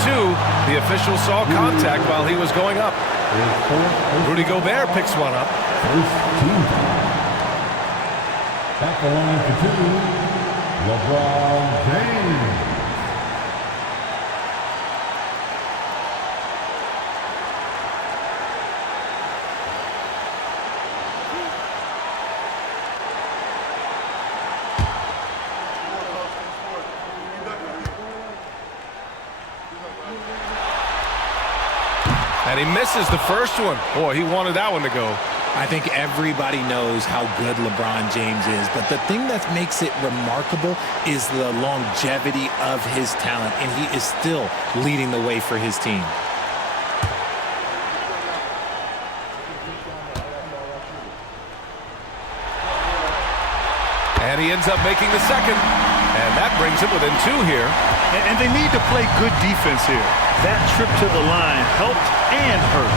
The official saw contact while he was going up. Rudy Gobert picks one up. At the line for 2, LeBron James. And he misses the first one. Boy, he wanted that one to go. I think everybody knows how good LeBron James is, but the thing that makes it remarkable is the longevity of his talent, and he is still leading the way for his team. And he ends up making the second. And that brings him within 2 here. And they need to play good defense here. That trip to the line helped and hurt.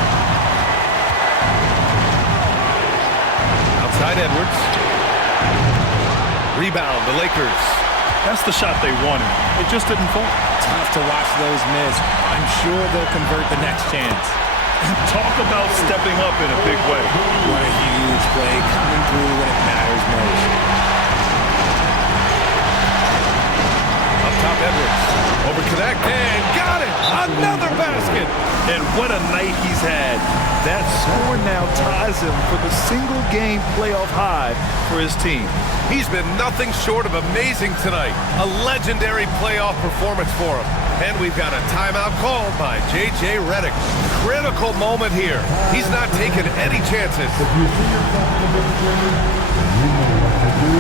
Outside Edwards. Rebound, the Lakers. That's the shot they wanted. It just didn't fall. Tough to watch those miss. I'm sure they'll convert the next chance. Talk about stepping up in a big way. What a huge play coming through when it matters most. Up top, Edwards. Over connect and got it. Another basket. And what a night he's had. That score now ties him for the single-game playoff high for his team. He's been nothing short of amazing tonight. A legendary playoff performance for him. And we've got a timeout called by J.J. Redick. Critical moment here. He's not taking any chances. If you see yourself in the big picture, you know what to do.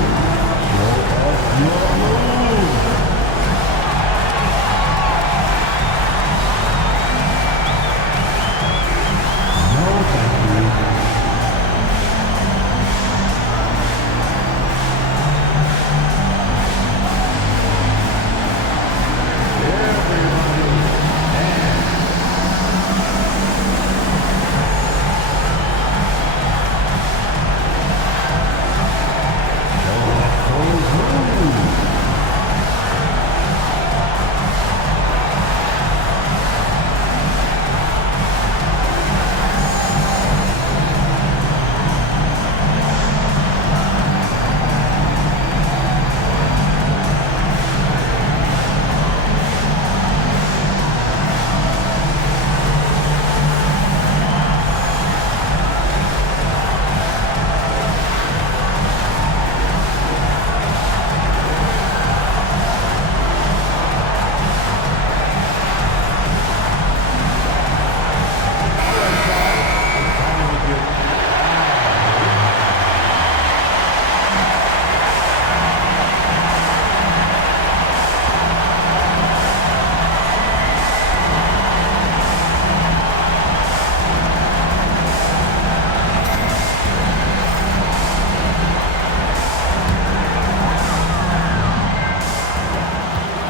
Show us your move.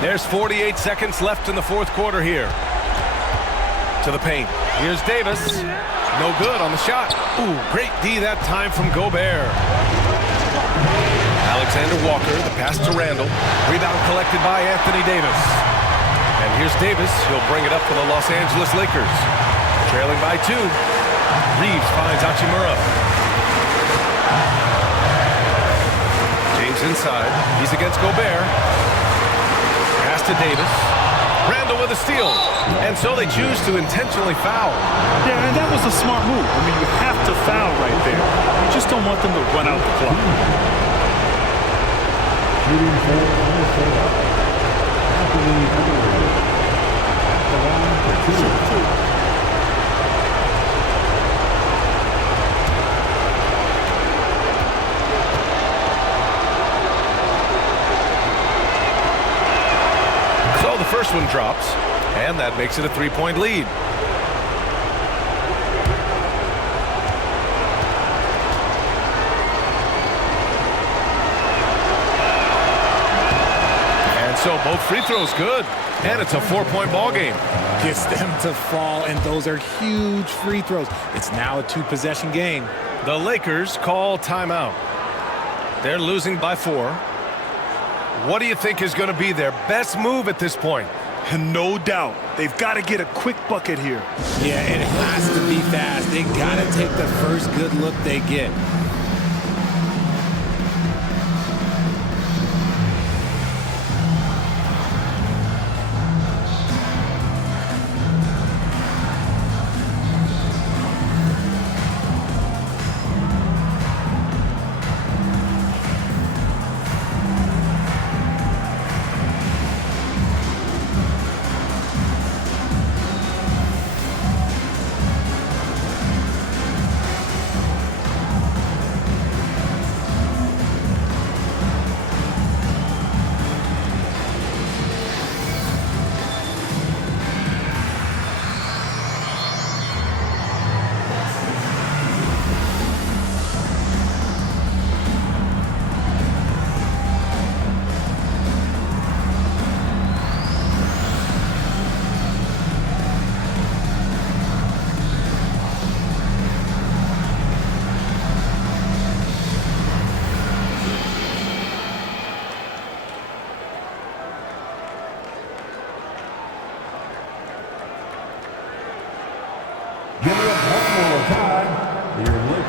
There's 48 seconds left in the fourth quarter here. To the paint. Here's Davis. No good on the shot. Ooh, great D that time from Gobert. Alexander Walker, the pass to Randall. Rebound collected by Anthony Davis. And here's Davis. He'll bring it up for the Los Angeles Lakers. Trailing by 2. Reeves finds Hachimura. James inside. He's against Gobert. Pass to Davis. Randall with a steal. And so they choose to intentionally foul. Yeah, and that was a smart move. I mean, you have to foul right there. You just don't want them to run out the clock. Shooting for Anthony Edwards. At the line for 2. So the first one drops, and that makes it a 3-point lead. And so both free throws good, and it's a 4-point ball game. Gets them to fall, and those are huge free throws. It's now a 2-possession game. The Lakers call timeout. They're losing by 4. What do you think is going to be their best move at this point? No doubt. They've got to get a quick bucket here. Yeah, it has to be fast. They got to take the first good look they get.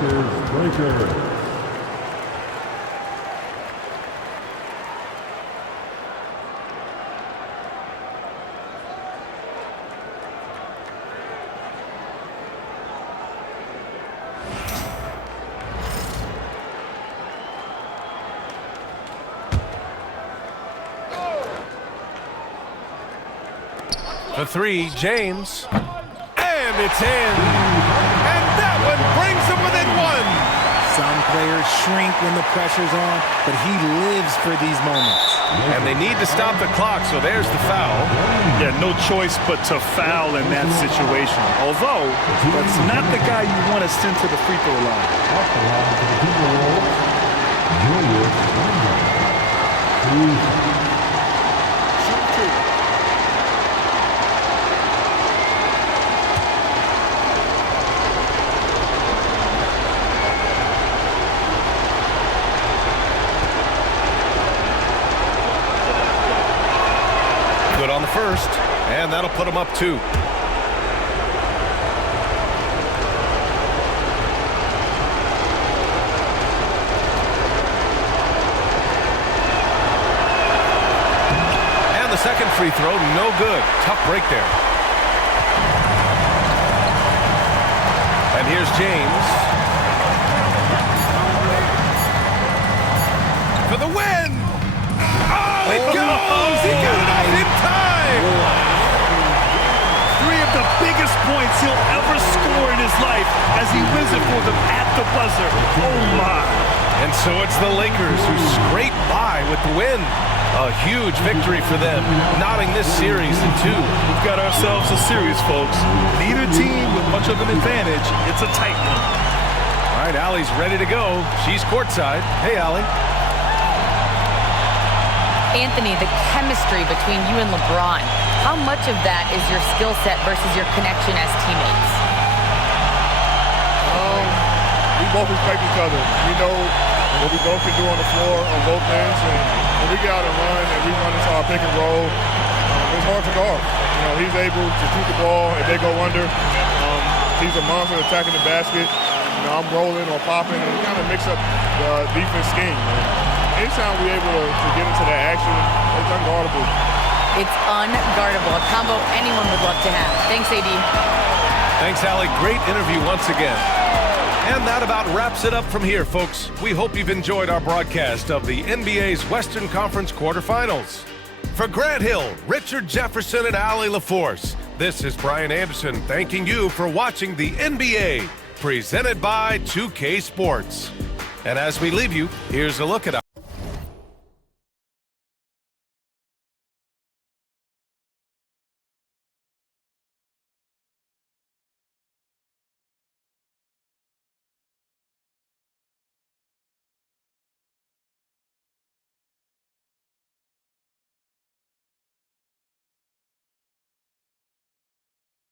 Lakers. The three, James, and it's in. And that one brings them within one. Some players shrink when the pressure's on, but he lives for these moments. And they need to stop the clock, so there's the foul. Yeah, no choice but to foul in that situation. Although, that's not the guy you want to send to the free throw line. Off the line for the Timberwolves, Julius Randle. Shoot two. Good on the first, and that'll put them up 2. And the second free throw, no good. Tough break there. And here's James. For the win! Oh, it goes! He got it off in time! 3 of the biggest points he'll ever score in his life as he wins it for them at the buzzer. Oh, my. And so it's the Lakers who scrape by with the win. A huge victory for them, knotting this series in 2. We've got ourselves a series, folks. Neither team with much of an advantage. It's a tight one. All right, Allie's ready to go. She's courtside. Hey, Allie. Anthony, the chemistry between you and LeBron, how much of that is your skill set versus your connection as teammates? We both respect each other. We know what we both can do on the floor on both ends, and when we get out and run and we run into our pick and roll, it's hard to guard. You know, he's able to shoot the ball if they go under. He's a monster attacking the basket. You know, I'm rolling or popping, and we kind of mix up the defense scheme. Anytime we're able to get into that action, it's unguardable. It's unguardable, a combo anyone would love to have. Thanks, AD. Thanks, Allie. Great interview once again. And that about wraps it up from here, folks. We hope you've enjoyed our broadcast of the NBA's Western Conference quarterfinals. For Grant Hill, Richard Jefferson, and Allie LaForce, this is Brian Anderson thanking you for watching the NBA, presented by 2K Sports. And as we leave you, here's a look at